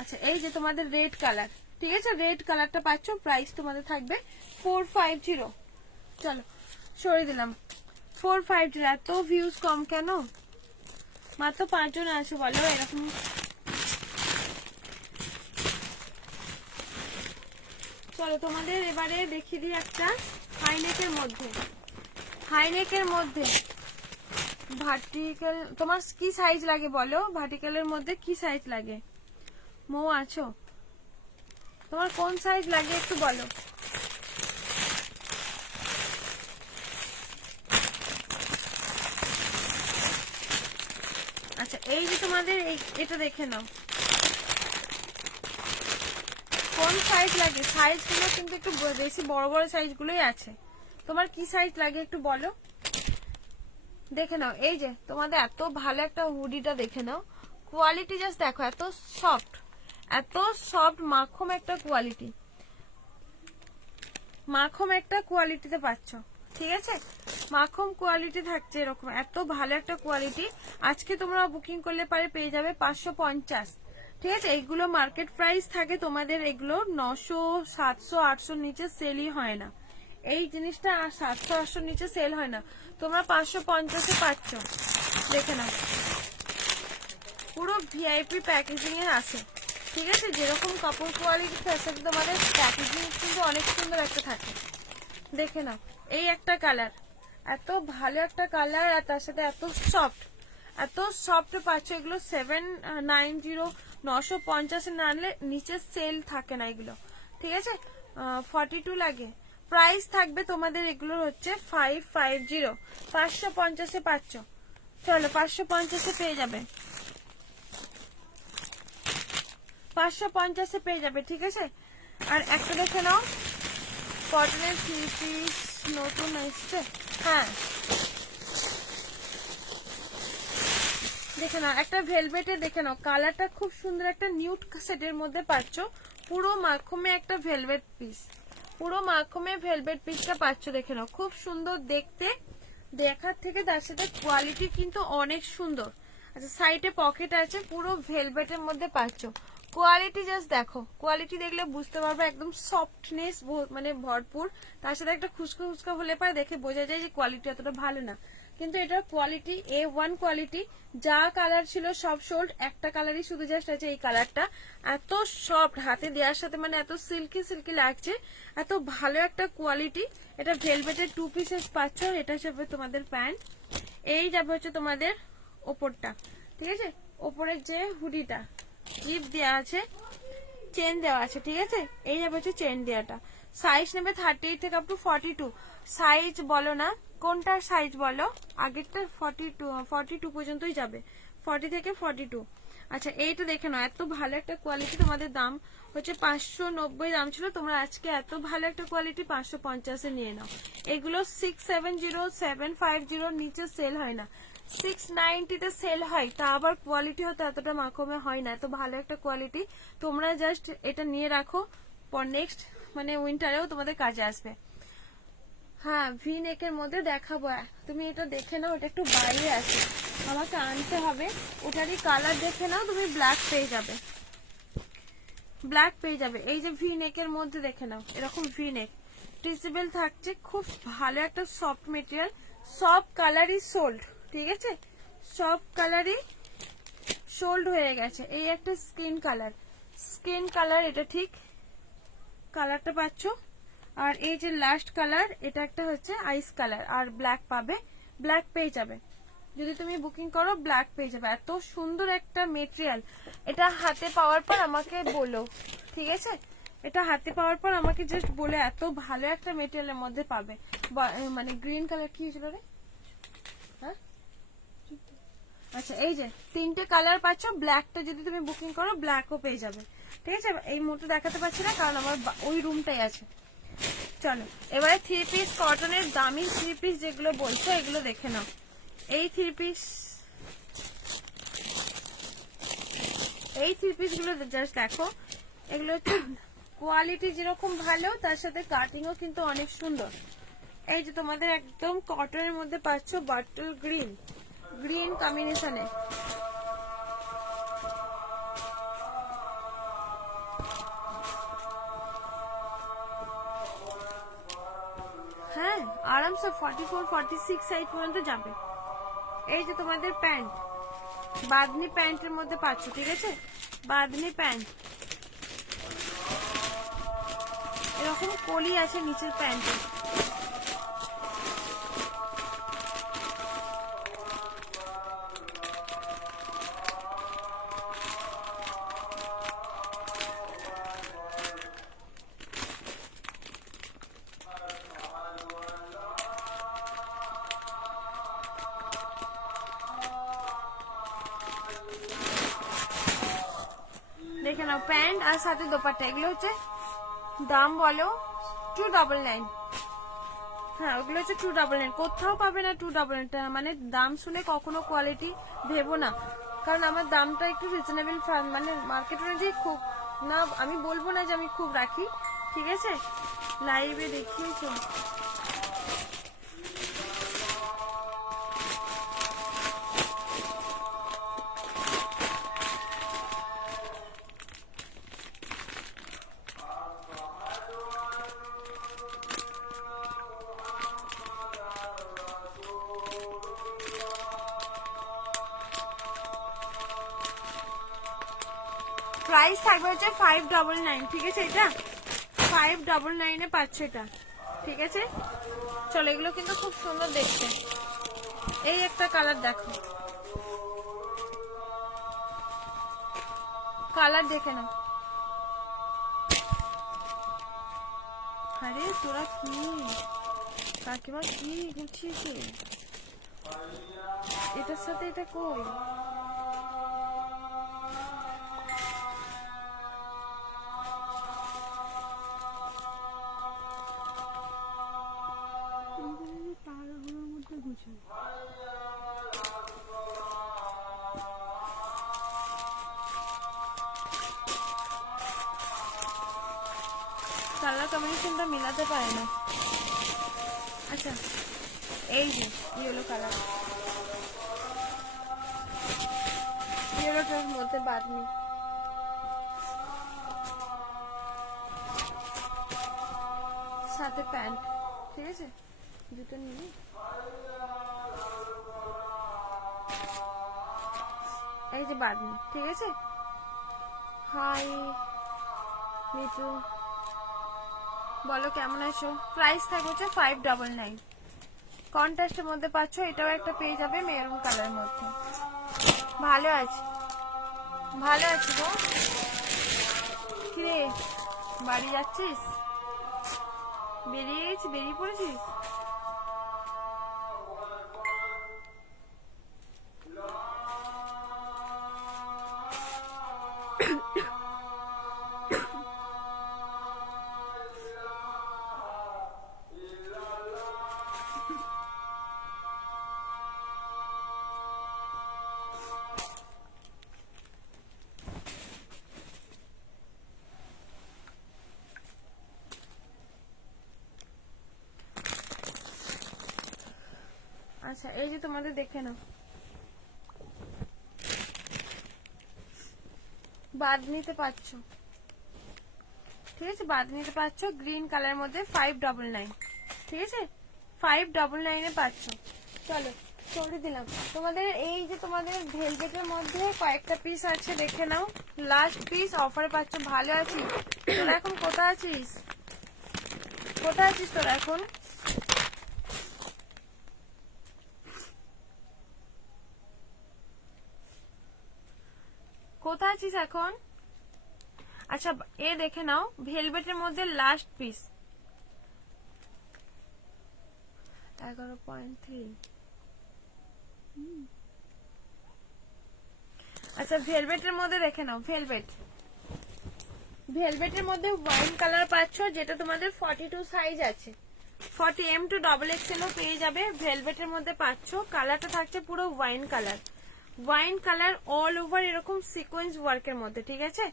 আচ্ছা এই যে তোমাদের রেড কালার, ঠিক আছে, রেড কালারটা পাচ্ছ, প্রাইস তোমাদের থাকবে 450। চলো সরিয়ে দিলাম 450। এত ভিউজ কম কেন? মাত্র 5 জন আছো বলো এরকম। চলো তোমাদের এবারে দেখিয়ে দিই একটা হাইনেকের মধ্যে ভার্টিক্যাল। তোমার কি সাইজ লাগে বলো, ভার্টিক্যালের মধ্যে কি সাইজ লাগে? মৌ আছো, তোমার কোন সাইজ লাগে একটু বলো। আচ্ছা এই যে তোমাদের এটা দেখে নাও কোন সাইজ লাগে। সাইজগুলো কিন্তু একটু বেশি বড় বড় সাইজগুলোই আছে, তোমার কি সাইজ লাগে একটু বলো, দেখে নাও। এই যে তোমাদের এত ভালো একটা হুডিটা দেখে নাও, কোয়ালিটি জাস্ট দেখো, এত সফট মাখন একটা কোয়ালিটিতে পাচ্ছ, ঠিক আছে, মাখন কোয়ালিটি থাকছে এরকম, এত ভালো একটা কোয়ালিটি। আজকে তোমরা বুকিং করলে পারে পেয়ে যাবে 550, ঠিক আছে। এইগুলো মার্কেট প্রাইস থাকে তোমাদের, এগুলো 900 700 800 নিচে সেলই হয় না। এই জিনিসটা 700 800 নিচে সেল হয় না, তোমরা 550 পাচ্ছ, দেখে নাও। পুরো ভিআইপি প্যাকেজিং এ আছে, ঠিক আছে, যেরকম কাপড় কোয়ালিটি থাকে তোমাদের প্যাকেজিং কিন্তু অনেক সুন্দর একটা থাকে, দেখে নাও। এই একটা কালার, এত ভালো একটা কালার, আর তার সাথে এত সফট পাচ্ছ। এগুলো 790 950 না আনলে নিচে সেল থাকে না এগুলো, ঠিক আছে। 42 লাগে, প্রাইস থাকবে তোমাদের এগুলোর হচ্ছে 550, 550 পাচ্ছ। চলো 550 পেয়ে যাবে। 550 পেয়ে যাবে, ঠিক আছে। আর একটা দেখে নাও, কটনের 3 পিস নতুন এসছে। হ্যাঁ দেখে নাও, একটা ভেলভেটে দেখে নাও, কালারটা খুব সুন্দর, একটা নিউড সেটের মধ্যে পাচ্ছ, পুরো মাখমে একটা ভেলভেট পিস, পুরো মাখমে ভেলভেট পিসটা পাচ্ছ। দেখে নাও খুব সুন্দর দেখতে, দেখার থেকে তার সাথে কোয়ালিটি কিন্তু অনেক সুন্দর। আচ্ছা সাইডে পকেট আছে, পুরো ভেলভেটের মধ্যে পাচ্ছ। কোয়ালিটি জাস্ট দেখো, কোয়ালিটি দেখলে বুঝতে পারবে একদম সফটনেস মানে ভরপুর, তার সাথে একটা খুশকা খুশকা হলে পারে দেখে বোঝা যায় যে কোয়ালিটি এতটা ভালো না, কিন্তু এটার কোয়ালিটি A1 কোয়ালিটি। যা কালার ছিল সব সোল্ড, একটা কালারই শুধু জাস্ট আছে এই কালারটা। এত সফট, হাতে দেওয়ার সাথে মানে এত সিল্কি সিল্কি লাগছে, এত ভালো একটা কোয়ালিটি। এটা ভেলভেটের 2 পিসেস পাচ্ছ, এটা হিসেবে তোমাদের প্যান্ট। এই যাবে হচ্ছে তোমাদের ওপরটা, ঠিক আছে। ওপরের যে হুডিটা জিপ দেওয়া আছে, চেন দেওয়া আছে, ঠিক আছে। এই যাবে হচ্ছে চেন দেওয়াটা। সাইজ নেবে 38 থেকে আপ টু 42। সাইজ বলো না, কোনটার সাইজ বলো, আগেরটা 42 পর্যন্তই যাবে, 40 থেকে 42। আচ্ছা এইটা দেখে নাও, এত ভালো একটা কোয়ালিটি, তোমাদের দাম হচ্ছে 590 দাম ছিল, তোমরা আজকে এত ভালো একটা কোয়ালিটি 550 নিয়ে নাও। এগুলো 670 750 নিচে সেল হয় না, 690 তে সেল হয়, তা আবার কোয়ালিটি হয়তো এতটা মাখমে হয় না, এত ভালো একটা কোয়ালিটি। তোমরা জাস্ট এটা নিয়ে রাখো, পর নেক্সট মানে উইন্টারেও তোমাদের কাজে আসবে। হ্যাঁ ভি নেকের মধ্যে দেখাবো, তুমি এটা দেখে নাও, এটা একটু বাইরে আছে, আমাকে আনতে হবে। ওটারই কালার দেখে নাও, তুমি ব্ল্যাক পেয়ে যাবে, ব্ল্যাক পেয়ে যাবে। এই যে ভি নেকের মধ্যে দেখে নাও, এরকম ভি নেক স্ট্রেচেবল থাকছে, খুব ভালো একটা সফট মেটেরিয়াল, সব কালারই সোল্ড, ঠিক আছে, সব কালারই সোল্ড হয়ে গেছে। এই একটা স্কিন কালার, এটা ঠিক কালারটা পাচ্ছ। আর এই যে লাস্ট কালার, এটা একটা হচ্ছে আইস কালার, আর ব্ল্যাক পাবে, ব্ল্যাক পেয়ে যাবে, যদি তুমি বুকিং করো ব্ল্যাক পেয়ে যাবে। এত সুন্দর একটা মেটেরিয়াল, এটা হাতে পাওয়ার পর আমাকে বলো, ঠিক আছে, এটা হাতে পাওয়ার পর আমাকে জাস্ট বলে, এত ভালো একটা মেটেরিয়ালের মধ্যে পাবে। মানে গ্রিন কালার কি হয়েছিল রে, হ্যাঁ আচ্ছা এই যে 3টে কালার পাচ্ছ, ব্ল্যাকটা যদি তুমি বুকিং করো ব্ল্যাকও পেয়ে যাবে, ঠিক আছে। এই মুহূর্তে দেখাতে পারছি না কারণ আমার ওই রুমটাই আছে। চলো এবারে 3 পিস কটনের দামি 3 পিস যেগুলো বলছো এগুলো দেখে নাও। এই 3 পিস গুলো জাস্ট দেখো, এগুলো হচ্ছে কোয়ালিটি যেরকম ভালো, তার সাথে কাটিংও কিন্তু অনেক সুন্দর। এই যে তোমাদের একদম কটনের মধ্যে পাচ্ছ, বাটল গ্রিন কম্বিনেশনে, হ্যাঁ আরামসে 44 46 সাইজ পর্যন্ত যাবে। এই যে তোমাদের প্যান্ট, বাদনি প্যান্টের মধ্যে পাচ্ছ, ঠিক আছে, বাদনি প্যান্ট, এরকম কলি আছে নিচের প্যান্টে। দেখে নাও প্যান্ট আর সাথে দোপাট্টা, এগুলো হচ্ছে দাম বলো 299। হ্যাঁ ওগুলো হচ্ছে 299, কোথাও পাবে না 299। মানে দাম শুনে কখনো কোয়ালিটি ভেবো না, কারণ আমার দামটা একটু রিজনেবল, মানে মার্কেট অনুযায়ী খুব না, আমি বলবো না যে আমি খুব রাখি, ঠিক আছে, লাইভে দেখিয়েছো। প্রাইস থাকবে হচ্ছে 599, ঠিক আছে, এটা 599 পাচ্ছ এটা, ঠিক আছে। চলো এগুলো কিন্তু খুব সুন্দর দেখতে। এই একটা কালার দেখো, কালার দেখে নাও। আরে তোরা কি কাকিমা কি গুছিয়েছে, এটার সাথে এটা কই, কালার কম্বিনেশনটা মিলাতে পারে না। আচ্ছা এই যে ইয়েলো কালার, ইয়েলোটার মধ্যে বাদনি, সাথে প্যান্ট, ঠিক আছে? দুটো নিয়ে এই যে বাদনি, ঠিক আছে? হাই মিঠু, বলো কেমন আছো? প্রাইস থাকবে হচ্ছে 599। কন্ট্রাস্টের মধ্যে পাচ্ছ, এটাও একটা পেয়ে যাবে মেরুন কালার মধ্যে। ভালো আছে, ভালো আছি গো। কিরে বাড়ি যাচ্ছিস? বেরিয়ে পড়েছিস? আচ্ছা এই যে তোমাদের দেখে নাও, বাদ নিতে পারছো, ঠিক আছে? বাদ নিতে পারছো গ্রিন কালারের মধ্যে 599, ঠিক আছে? 599 এ পাচ্ছ। চলো করে দিলাম তোমাদের। এই যে তোমাদের ভেলভেটের মধ্যে কয়েকটা পিস আছে, দেখে নাও। লাস্ট পিস অফারে পাচ্ছ। ভালো আছিস তোরা? এখন কোথায় আছিস? কোথায় আছিস তোরা এখন? কোথায় আছিস এখন? আচ্ছা এ দেখে নাও, ভেলভেটের মধ্যে লাস্ট পিস 11.3। আচ্ছা ভেলভেটের মধ্যে দেখে নাও, ভেলভেটের মধ্যে ওয়াইন কালার পাচ্ছ, যেটা তোমাদের 42 সাইজ আছে। 40M to XXL ও পেয়ে যাবে। ভেলভেটের মধ্যে পাচ্ছ, কালারটা থাকছে পুরো wine colour. Wine colour all over এরকম সিকোয়েন্স ওয়ার্কের মধ্যে, ঠিক আছে?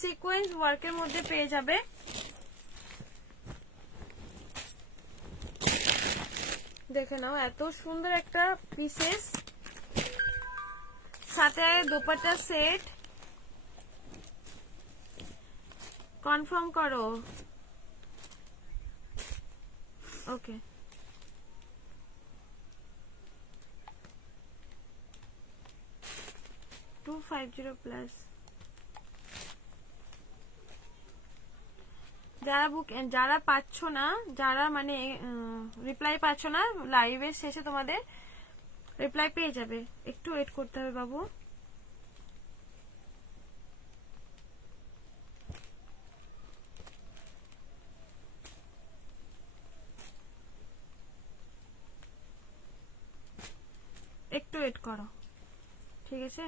সিকোয়েন্স ওয়ার্কের মধ্যে পেয়ে যাবে। দেখে নাও এত সুন্দর একটা পিসেস, সাথে দোপাট্টা সেট। কনফার্ম করো। ওকে $250+। যারা পাচ্ছ না, যারা মানে রিপ্লাই পাচ্ছ না, লাইভের শেষে তোমাদের রিপ্লাই পেয়ে যাবে। একটু ওয়েট করতে হবে বাবু। একটু ওয়েট করো, ঠিক আছে?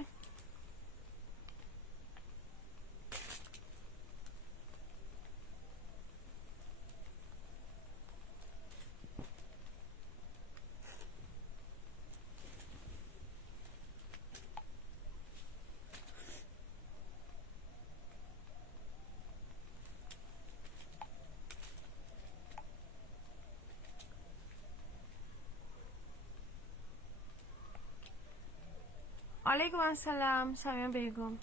ওয়ালাইকুম আসসালাম সামিয়া বেগম।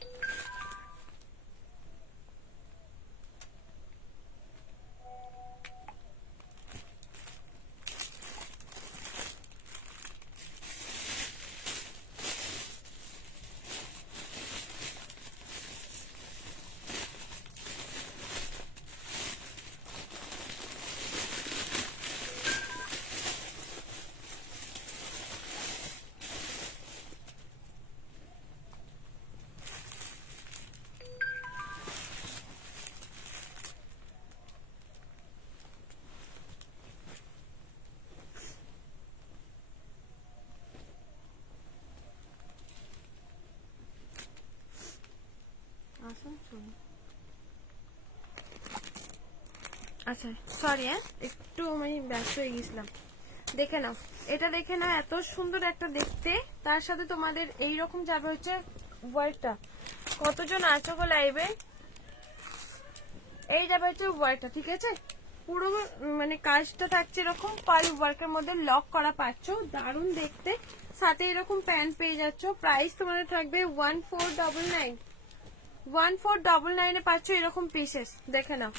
আচ্ছা সরি একটু আমি ব্যস্ত হয়ে গেছিলাম। দেখে নাও, এটা দেখে নাও, এত সুন্দর একটা দেখতে। তার সাথে তোমাদের এইরকম যাবে হচ্ছে ওয়ার্কটা। কতজন আছো গো লাইভে? এই যাবে হচ্ছে ওয়ার্কটা, ঠিক আছে? পুরো মানে কাজটা থাকছে এরকম পাল ওয়ার্কের মধ্যে লক করা পাচ্ছ, দারুণ দেখতে। সাথে এরকম প্যান্ট পেয়ে যাচ্ছ। প্রাইস তোমাদের থাকবে 1499। 1499 পাচ্ছ এরকম পিসেস, দেখে নাও।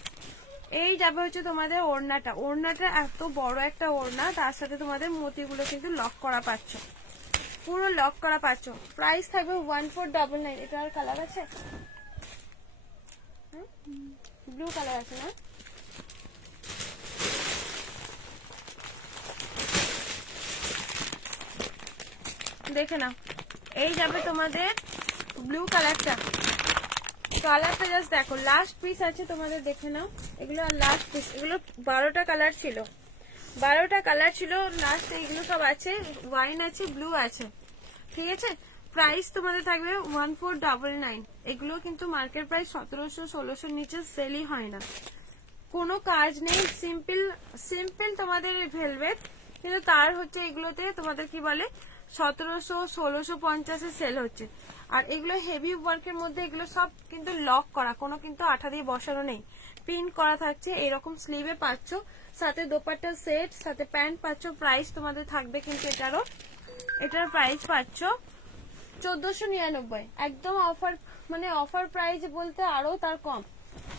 এই যাবে হচ্ছে তোমাদের ওড়নাটা। ওড়নাটা এত বড় একটা ওড়না, তার সাথে তোমাদের মতিগুলো কিন্তু লক করা পাচ্ছ, পুরো লক করা পাচ্ছ। প্রাইস থাকবে 1499। এটা আর কালার আছে, ব্লু কালার আছে না? দেখে নাও, এই যাবে তোমাদের ব্লু কালারটা। কালারটা জাস্ট দেখো, লাস্ট পিস আছে তোমাদের, দেখে নাও। এগুলো আর লাস্ট পিস, এগুলো 12টা কালার ছিল, 12টা কালার ছিল লাস্ট। এগুলো সব আছে, ওয়াইন আছে, ব্লু আছে, ঠিক আছে? প্রাইস তোমাদের থাকবে 1499। এগুলো কিন্তু মার্কেট প্রাইস 1700-1600 নিচে সেলই হয় না, কোনো কাজ নেই, সিম্পল সিম্পল তোমাদের ভেলভেট, কিন্তু তার হচ্ছে এগুলোতে তোমাদের কি বলে 1700-1650 সেল হচ্ছে। আর এগুলো হেভি ওয়ার্কের মধ্যে, এগুলো সব কিন্তু লক করা, কোনো কিন্তু আঠা দিয়ে বসানো নেই, পিন করা থাকছে। এরকম স্লিভে পাচ্ছ, সাথে দোপাট্টা সেট, সাথে প্যান্ট পাচ্ছ। প্রাইস তোমাদের থাকবে কিন্তু এটার প্রাইস পাচ্ছ 1499, একদম অফার, মানে অফার প্রাইস বলতে আরো তার কম,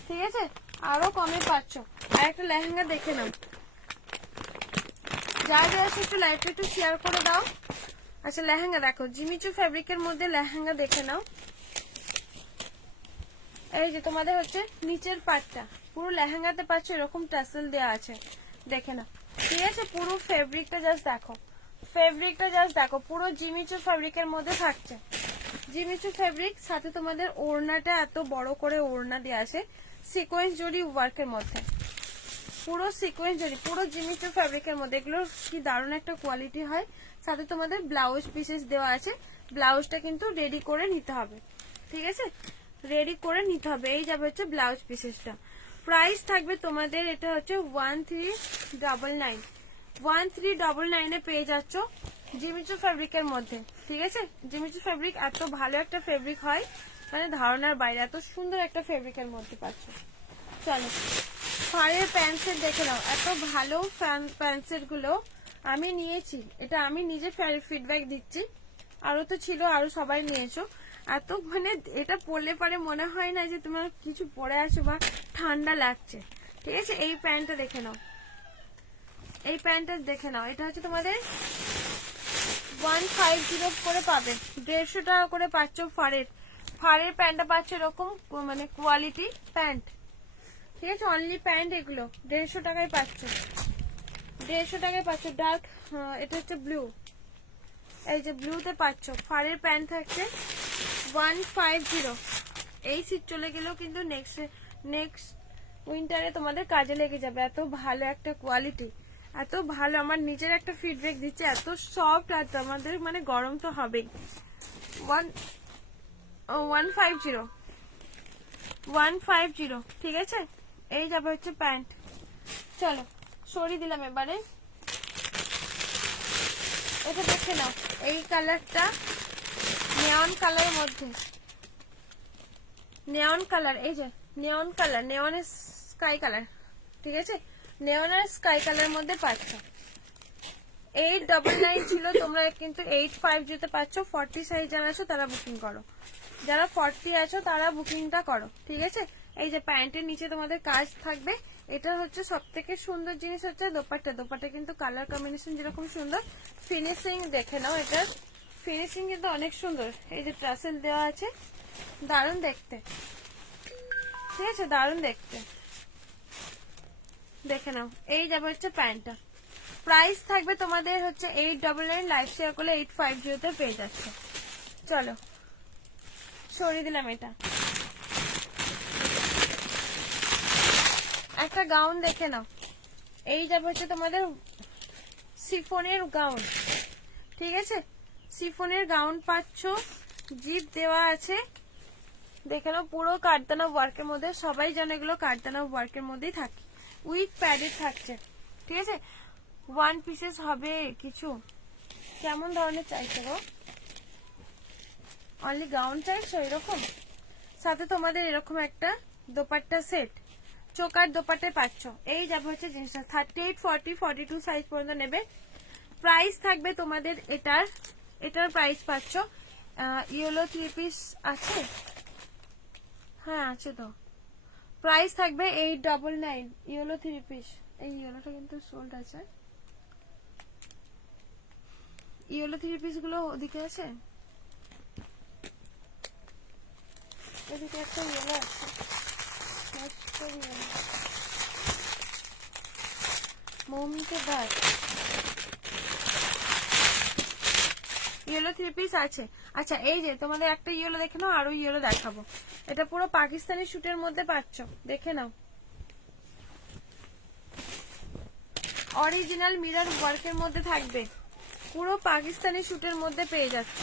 ঠিক আছে? আরো কমে পাচ্ছ। আর একটা লেহেঙ্গা দেখে নাও, যা যা আছে একটু লাইভটা একটু শেয়ার করে দাও। আচ্ছা লেহেঙ্গা দেখো, জিমিচু ফ্যাব্রিকের মধ্যে লেহেঙ্গা দেখে নাও। এই যে তোমাদের হচ্ছে নিচের পাটটা, পুরো লেহেঙ্গাতে পাচ্ছ এরকম টাসেল দেওয়া আছে, দেখে নাও, ঠিক আছে? পুরো ফেব্রিকটা জাস্ট দেখো, ফেব্রিকটা জাস্ট দেখো, পুরো জিমিচু ফেব্রিকের মধ্যে থাকছে, জিমিচু ফেব্রিক। সাথে তোমাদের ওড়নাটা এত বড় করে ওড়না দেওয়া আছে, সিকোয়েন্স জড়ি ওয়ার্কের মধ্যে, পুরো সিকোয়েন্স জড়ি, পুরো জিমিচু ফেব্রিকের মধ্যে। এগুলোর কি দারুণ একটা কোয়ালিটি হয়। সাথে তোমাদের ব্লাউজ পিসেস দেওয়া আছে, ব্লাউজটা কিন্তু রেডি করে নিতে হবে, ঠিক আছে? রেডি করে নিতে হবে। এই যাবে হচ্ছে ব্লাউজ পিসেসটা। প্রাইস থাকবে তোমাদের এটা হচ্ছে 1399। 1399 পেয়ে যাচ্ছ জিমিচু ফেব্রিকের মধ্যে, ঠিক আছে? জিমিচু ফেব্রিক এত ভালো একটা ফেব্রিক হয়, মানে ধারণার বাইরে, এত সুন্দর একটা ফেব্রিকের মধ্যে পাচ্ছ। চলো ফারের প্যান্ট সেট দেখে নাও, এত ভালো প্যান্ট সেট গুলো আমি নিয়েছি, এটা আমি নিজে ফিডব্যাক দিচ্ছি, আরো তো ছিল, আরো সবাই নিয়েছো। এত মানে এটা পরলে পরে মনে হয় না যে তোমার কিছু পরে আসো বা ঠান্ডা লাগছে, ঠিক আছে? এই প্যান্টটা দেখে নাও, এই প্যান্টটা দেখে নাও, এটা হচ্ছে তোমাদের 150 করে পাবে, 150 টাকা করে পাচ্ছ। ফারের প্যান্টটা পাচ্ছ এরকম মানে কোয়ালিটি প্যান্ট, ঠিক আছে? অনলি প্যান্ট এগুলো 150 টাকায় পাচ্ছ, 150 টাকায় পাচ্ছ। ডার্ক, এটা হচ্ছে ব্লু, এই যে ব্লুতে পাচ্ছ। ফারের প্যান্ট থাকছে 150। এই শীত চলে গেলেও কিন্তু নেক্সট উইন্টারে তোমাদের কাজে লেগে যাবে, এত ভালো একটা কোয়ালিটি, এত ভালো। আমার নিজের একটা ফিডব্যাক দিচ্ছে, এত সফট, আর তোমাদের মানে গরম তো হবেই। 150, ঠিক আছে? এই যাবে হচ্ছে প্যান্ট। চলো সরিয়ে দিলাম এবারে, এটা দেখে নাও, এই কালারটা নেয়ন কালারের মধ্যে, নেয়ন কালার, এই যে নেয়ন কালার, নেয়নের স্কাই কালার, ঠিক আছে? নেয়নের স্কাই কালারের মধ্যে পাচ্ছ। 899 ছিল, তোমরা কিন্তু 850 পাচ্ছ। 40 সাইজ যারা আছো তারা বুকিং করো, যারা 40 আছো তারা বুকিংটা করো, ঠিক আছে? এই যে প্যান্টের নিচে তোমাদের কাজ থাকবে। এটা হচ্ছে সব থেকে সুন্দর জিনিস হচ্ছে দোপাট্টা। দোপাট্টা কিন্তু কালার কম্বিনেশন যেরকম সুন্দর, ফিনিশিং দেখে নাও, এটার ফিনিশিং কিন্তু অনেক সুন্দর। এই যে ট্রাসেল দেওয়া আছে, দারুণ দেখতে, ঠিক আছে? দারুণ দেখতে, দেখে নাও। এই যাবে হচ্ছে প্যান্টটা। প্রাইস থাকবে তোমাদের হচ্ছে 899, লাইভ শেয়ার করলে 850 তে পেয়ে যাচ্ছে। চলো সরিয়ে দিলাম এটা। একটা গাউন দেখে নাও, এই যাবে হচ্ছে তোমাদের সিফনের গাউন, ঠিক আছে? সিফনের গাউন পাচ্ছ, জিপ দেওয়া আছে, দেখে নাও, পুরো কাঠদানা ওয়ার্কের মধ্যে। সবাই জানো এগুলো কাঠদানা ওয়ার্কের মধ্যেই থাকে, উইথ প্যাডেড থাকছে, ঠিক আছে? ওয়ান পিসেস হবে কিছু, কেমন ধরনের চাইছো গো? অনলি গাউন চাইছো এরকম? সাথে তোমাদের এরকম একটা দোপাট্টা সেট, চোকার দোপাট্টায় পাচ্ছ। এই যাবে হচ্ছে জিনিসটা 38, 40, 42 সাইজ পর্যন্ত নেবে। প্রাইস থাকবে তোমাদের এটার প্রাইস পাচ্ছ ইয়েলো 3 পিস আছে, হ্যাঁ আছে তো। প্রাইস থাকবে 899 ইয়েলো 3 পিস। এই ইয়েলোটা কিন্তু সোল্ড আছে। ইয়েলো 3 পিস গুলো ওদিকে আছে, এদিকে একটা ইয়েলো আছে। মমিকে বাদ ইয়েলো 3 পিস আছে। আচ্ছা এই যে তোমাদের একটা ইয়েলো দেখে নাও, আরো ইয়েলো দেখাবো। এটা পুরো পাকিস্তানি শুটের মধ্যে পাচ্ছ, দেখে নাও। অরিজিনাল মিরর ওয়ার্কের মধ্যে থাকবে, পুরো পাকিস্তানি শুটের মধ্যে পেয়ে যাচ্ছ।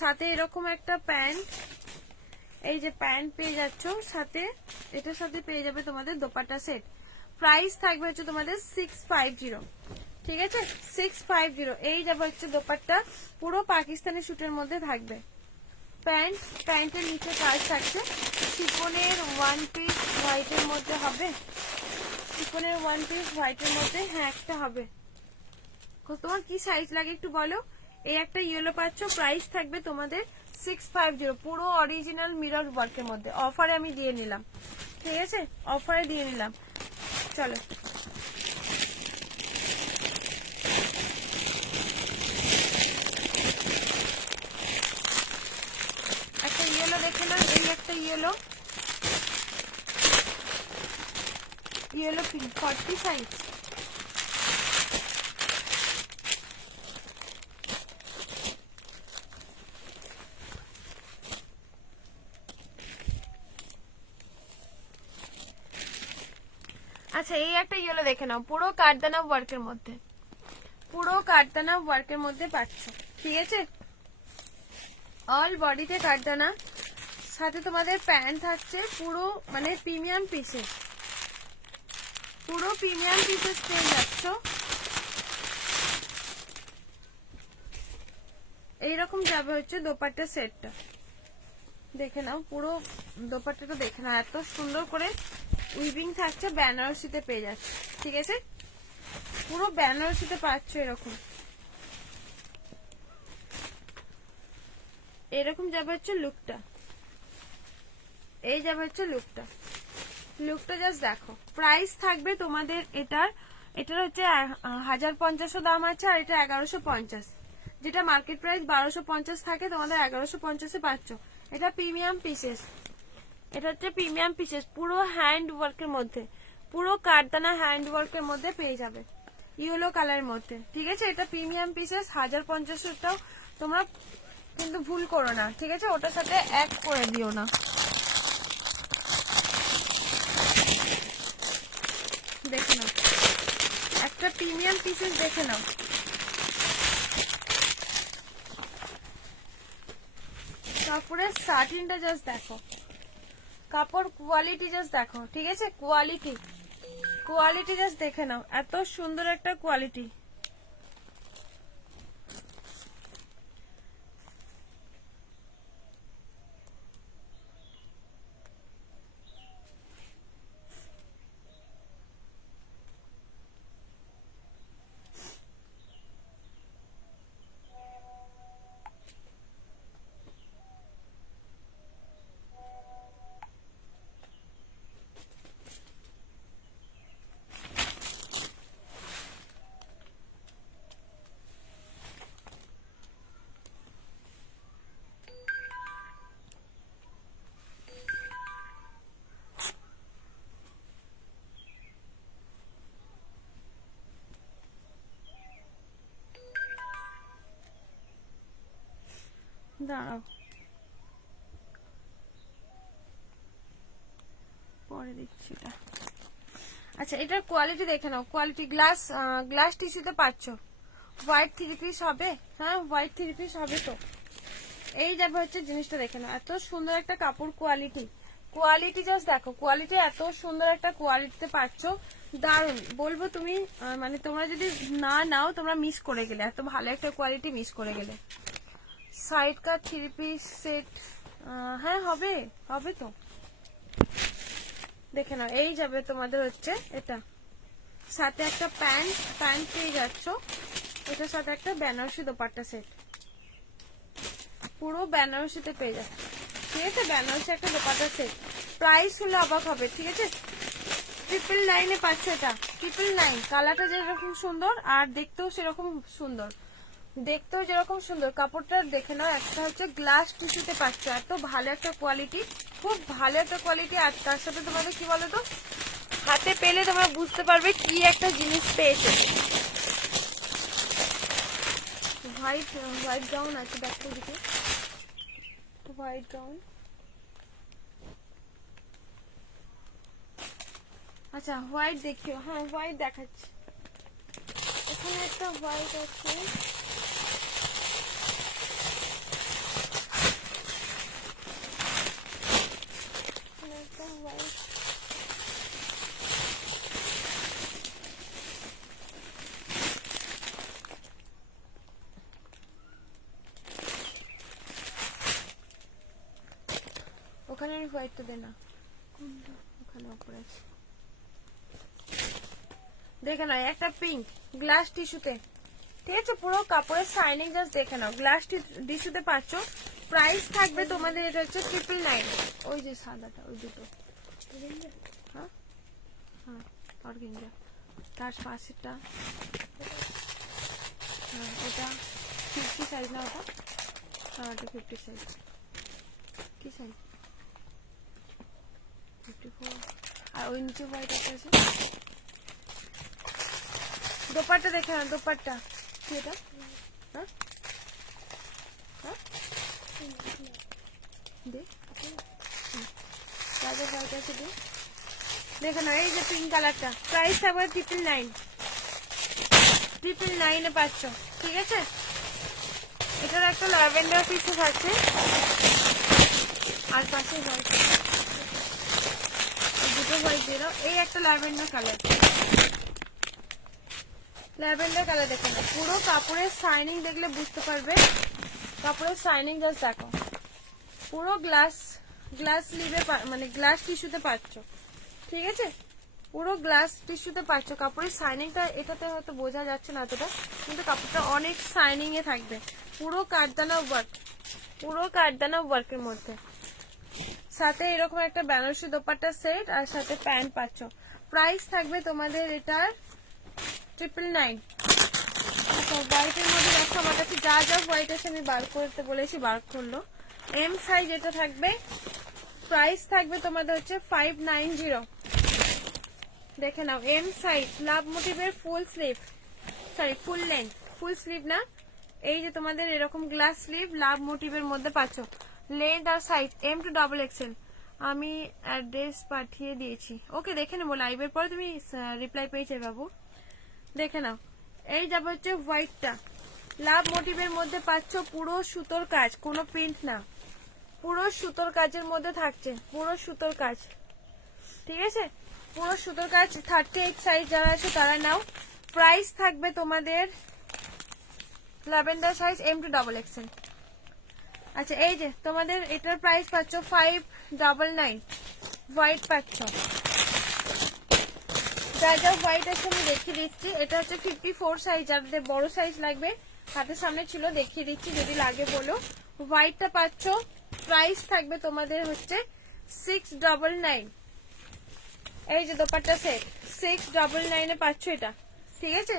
সাথে এরকম একটা প্যান্ট, এই যে প্যান্ট পেয়ে যাচ্ছ, সাথে এটার সাথে পেয়ে যাবে তোমাদের দোপাট্টা সেট। প্রাইস থাকবে হচ্ছে তোমাদের 650, ঠিক আছে 650। এই যাবে হচ্ছে দোপাট্টা, পুরো পাকিস্তানি শুটের মধ্যে থাকবে। প্যান্টের নিচে কাজ থাকছে। শিফনের ওয়ান পিস হোয়াইটের মধ্যে হবে, শিফনের ওয়ান পিস হোয়াইটের মধ্যে, হ্যাঁ একটা হবে। তোমার কি সাইজ লাগে একটু বলো। এই একটা ইয়েলো পাচ্ছ, প্রাইস থাকবে তোমাদের 650, পুরো অরিজিনাল মিরর ওয়ার্কের মধ্যে। অফারে আমি দিয়ে নিলাম, ঠিক আছে অফারে দিয়ে নিলাম। চলো একটা ইয়েলো দেখে না, এই একটা ইয়েলো পিঙ্ক 40 সাইজ। আচ্ছা এই একটা ইয়েলো দেখে নাও, পুরো কাঠদানা ওয়ার্কের মধ্যে, পুরো কাঠদানা ওয়ার্কের মধ্যে পাচ্ছ, ঠিক আছে অল বডিতে কাঠদানা। সাথে তোমাদের প্যান্ট থাকছে পুরো মানে প্রিমিয়াম পিসেস, পুরো প্রিমিয়াম পিসেস পেয়ে যাচ্ছ। এইরকম যাবে হচ্ছে দোপাট্টা সেটটা, দেখে নাও পুরো দোপাট্টাটা দেখে নাও, এত সুন্দর করে উইভিং থাকছে, বেনারসিতে পেয়ে যাচ্ছে, ঠিক আছে পুরো বেনারসিতে পাচ্ছ। এরকম যাবে হচ্ছে লুকটা, এই যাবে হচ্ছে লুকটা জাস্ট দেখো। প্রাইস থাকবে তোমাদের এটার হচ্ছে 1050 দাম আছে, আর এটা 1150, যেটা মার্কেট প্রাইস 1250 থাকে, তোমাদের 1150 পাচ্ছ। এটা প্রিমিয়াম পিসেস, এটা হচ্ছে প্রিমিয়াম পিসেস, পুরো হ্যান্ড ওয়ার্কের মধ্যে, পুরো কাঠদানা হ্যান্ড ওয়ার্কের মধ্যে পেয়ে যাবে, ইয়েলো কালারের মধ্যে, ঠিক আছে এটা প্রিমিয়াম পিসেস 1050টাও তোমরা কিন্তু ভুল করো না, ঠিক আছে ওটার সাথে এক করে দিও না। দেখে নাও একটা প্রিমিয়াম পিসেস, দেখে নাও কাপড়ের সাটিনটা জাস্ট দেখো, কাপড় কোয়ালিটি জাস্ট দেখো, ঠিক আছে কোয়ালিটি জাস্ট দেখে নাও, এত সুন্দর একটা কোয়ালিটি। দাঁড়াও পরে দেখছি এটা। আচ্ছা এটার কোয়ালিটি দেখে নাও, কোয়ালিটি গ্লাস টিস্যুতে পাচ্ছ, হোয়াইট 3 পিস হবে, হ্যাঁ হোয়াইট 3 পিস হবে তো। এই যাবে হচ্ছে জিনিসটা দেখে নাও, এত সুন্দর একটা কাপড় কোয়ালিটি জাস্ট দেখো, কোয়ালিটি এত সুন্দর একটা কোয়ালিটিতে পাচ্ছ, দারুন বলবো। তুমি মানে তোমরা যদি না নাও তোমরা মিস করে গেলে, এত ভালো একটা কোয়ালিটি মিস করে গেলে। সাইড কাট 3 পিস সেট, হ্যাঁ হবে তো, দেখে নাও, এই যাবে তোমাদের হচ্ছে এটা, সাথে একটা প্যান্ট পেয়ে যাচ্ছ, এটার সাথে একটা বেনারসি দোপাট্টা সেট, পুরো বেনারসিতে পেয়ে যাচ্ছে। ঠিক আছে, বেনারসি একটা দোপাট্টা সেট, প্রাইস হলো অবাক হবে। ঠিক আছে, 999 পাচ্ছ এটা, 999। কালারটা যেরকম সুন্দর আর দেখতেও সেরকম সুন্দর, দেখতেও যেরকম সুন্দর, কাপড়টা দেখে নাও। একটা হচ্ছে গ্লাস টিস্যুতে পাচ্ছ, এত ভালো একটা কোয়ালিটি, খুব ভালো একটা কোয়ালিটি। আর তার সাথে তোমাদের কি বলতো, হাতে পেলে তোমরা বুঝতে পারবে কি একটা জিনিস পেয়েছে। হোয়াইট গাউন আছে, দেখো দিকে হোয়াইট গাউন। আচ্ছা হোয়াইট দেখিও, হ্যাঁ হোয়াইট দেখাচ্ছি, এখানে একটা হোয়াইট আছে, একটা হোয়াইট, ওখানে হোয়াইটটা দে না, ওখানে উপরে আছে, দেখে নাও। একটা পিঙ্ক গ্লাস টিস্যুতে, ঠিক আছে, পুরো কাপড়ের শাইনিং জাস্ট দেখে নাও, গ্লাস টিস্যুতে পাচ্ছ। প্রাইস থাকবে তোমাদের এটা হচ্ছে 999। ওই যে সাদাটা, ওই দুটো, হ্যাঁ হ্যাঁ অর্গেঞ্জা, তার পাশেরটা, হ্যাঁ ওটা 50 সাইজ না, ওটা হ্যাঁ ওটা 50 সাইজ, কি সাইজ 54। আর ওই নিচে হোয়াইট একটা আছে, দোপাট্টা দেখে না, দোপাট্টা কি এটা, হ্যাঁ হ্যাঁ দে তাদের হোয়াইট আছে, দে দেখে না। এই যে পিঙ্ক কালারটা, প্রাইস থাকবে 999, 999 পাচ্ছ। ঠিক আছে, এটার একটা ল্যাভেন্ডার পিসেস আছে, আর পাশে হোয়াইট, দুটো হোয়াইট দিয়ে দাও। এই একটা ল্যাভেন্ডার কালার, ল্যাভেন্ডার কালার দেখে না, পুরো কাপড়ের শাইনিং দেখলে বুঝতে পারবে, কাপড়ের শাইনিং জাস্ট দেখো, পুরো গ্লাস স্লিভে মানে গ্লাস টিস্যুতে পাচ্ছ। ঠিক আছে, পুরো গ্লাস টিস্যুতে পাচ্ছ, কাপড়ের শাইনিংটা এটাতে হয়তো বোঝা যাচ্ছে না এতটা, কিন্তু কাপড়টা অনেক শাইনিং এ থাকবে, পুরো কাঠদানা ওয়ার্ক, পুরো কাঠদানা ওয়ার্কের মধ্যে, সাথে এরকম একটা বেনারসি দোপাট্টা সেট, আর সাথে প্যান্ট পাচ্ছ। প্রাইস থাকবে তোমাদের এটার 999। আচ্ছা হোয়াইটের মধ্যে দেখো, আমার কাছে যা যা হোয়াইট আছে আমি বার করতে বলেছি, বার করলো। এম সাইজ এটা থাকবে, প্রাইস থাকবে তোমাদের হচ্ছে 590। দেখে নাও, এম সাইজ, লাভ মোটিভের full sleeve, sorry full length, full sleeve না, এই যে তোমাদের এরকম গ্লাস স্লিভ লাভ মোটিভের মধ্যে পাচ্ছ, লেন্থ আর সাইজ M to XXL। আমি অ্যাড্রেস পাঠিয়ে দিয়েছি, ওকে দেখে নেবো, লাইভের পরে তুমি রিপ্লাই পেয়েছে বাবু, দেখে নাও। এই যাবে হচ্ছে হোয়াইটটা, লাভ মোটিভের মধ্যে পাচ্ছ, পুরো সুতোর কাজ, কোনো প্রিন্ট না, পুরো সুতোর কাজের মধ্যে থাকছে, পুরো সুতোর কাজ। ঠিক আছে, পুরো সুতোর কাজ, 38 সাইজ যারা আছে তারা নাও। প্রাইস থাকবে তোমাদের lavender size M to XXL। আচ্ছা এই যে তোমাদের এটার প্রাইস পাচ্ছ 599, হোয়াইট পাচ্ছ, যা যা হোয়াইট আছে আমি দেখিয়ে দিচ্ছি। এটা হচ্ছে 54 সাইজ, যাদের বড় সাইজ লাগবে হাতের সামনে ছিল, দেখিয়ে দিচ্ছি, যদি লাগে বলো। হোয়াইটটা পাচ্ছ, প্রাইস থাকবে তোমাদের হচ্ছে 699। এই যে দোপাট্টা সেট 699 পাচ্ছ এটা। ঠিক আছে,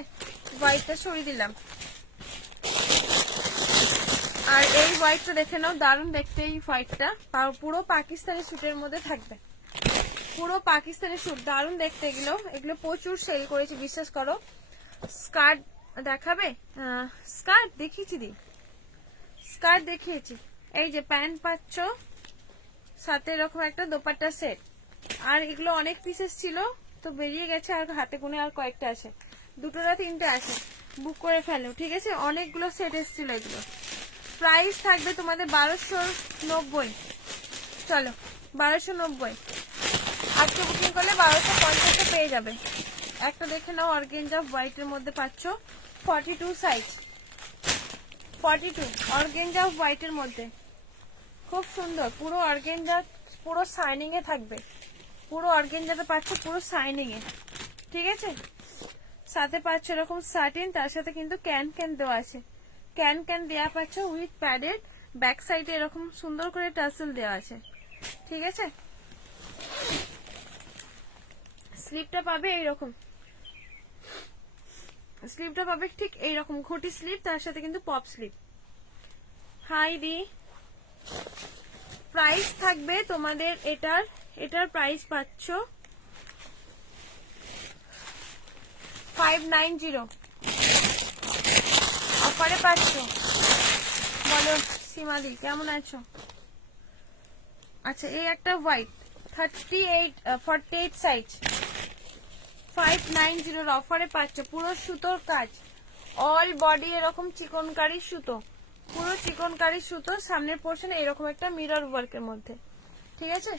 হোয়াইটটা সরিয়ে দিলাম। আর এই হোয়াইটটা দেখে নাও, দারুণ দেখতে এই হোয়াইটটা, পুরো পাকিস্তানি স্যুটের মধ্যে থাকবে, পুরো পাকিস্তানি স্যুট, দারুণ দেখতে। এগুলো এগুলো প্রচুর সেল করেছি, বিশ্বাস করো। স্কার্ট দেখাবে, স্কার্ট দেখিয়েছি দি, স্কার্ট দেখিয়েছি। এই যে প্যান্ট পাচ্ছ, সাথে এরকম একটা দোপাট্টা সেট। আর এগুলো অনেক পিসেস ছিল তো বেরিয়ে গেছে, আর হাতে গুনে আর কয়েকটা আছে, দুটো না তিনটে আছে, বুক করে ফেলো। ঠিক আছে, অনেকগুলো সেট এসেছিল এগুলো। প্রাইস থাকবে তোমাদের 1290। চলো 1290, আজকে বুকিং করলে 1250 পেয়ে যাবে। একটা দেখে নাও, অর্গেঞ্জা হোয়াইটের মধ্যে পাচ্ছ, 42 সাইজ, 42 অর্গেঞ্জা হোয়াইটের মধ্যে, খুব সুন্দর, পুরো অর্গেঞ্জা, পুরো শাইনিং এ থাকবে, পুরো অর্গানজাটা পাচ্ছ পুরো শাইনিং এ, ঠিক আছে। সাথে পাচ্ছ এরকম সাটিন, তার সাথে কিন্তু ক্যান ক্যান দেওয়া আছে, ক্যান ক্যান দেওয়া পাচ্ছ উইথ প্যাডেড, ব্যাক সাইডে এরকম সুন্দর করে টাসেল দেওয়া আছে, ঠিক আছে। স্লিপটা পাবে এইরকম, স্লিপটা পাবে ঠিক এইরকম ঘটি স্লিপ, তার সাথে কিন্তু পপ স্লিপ। হাই দি, প্রাইস থাকবে তোমাদের এটার প্রাইস পাচ্ছ 590 অফারে পাচ্ছ। বলো সীমাদি কেমন আছো? আচ্ছা এই একটা হোয়াইট 48 সাইজ 590 অফারে পাচ্ছ। পুরো সুতোর কাজ, অল বডি এরকম চিকনকারি সুতো, পুরো চিকনকারি সুতো, সামনের পোর্শনে এরকম একটা মিরর ওয়ার্কের মধ্যে, ঠিক আছে।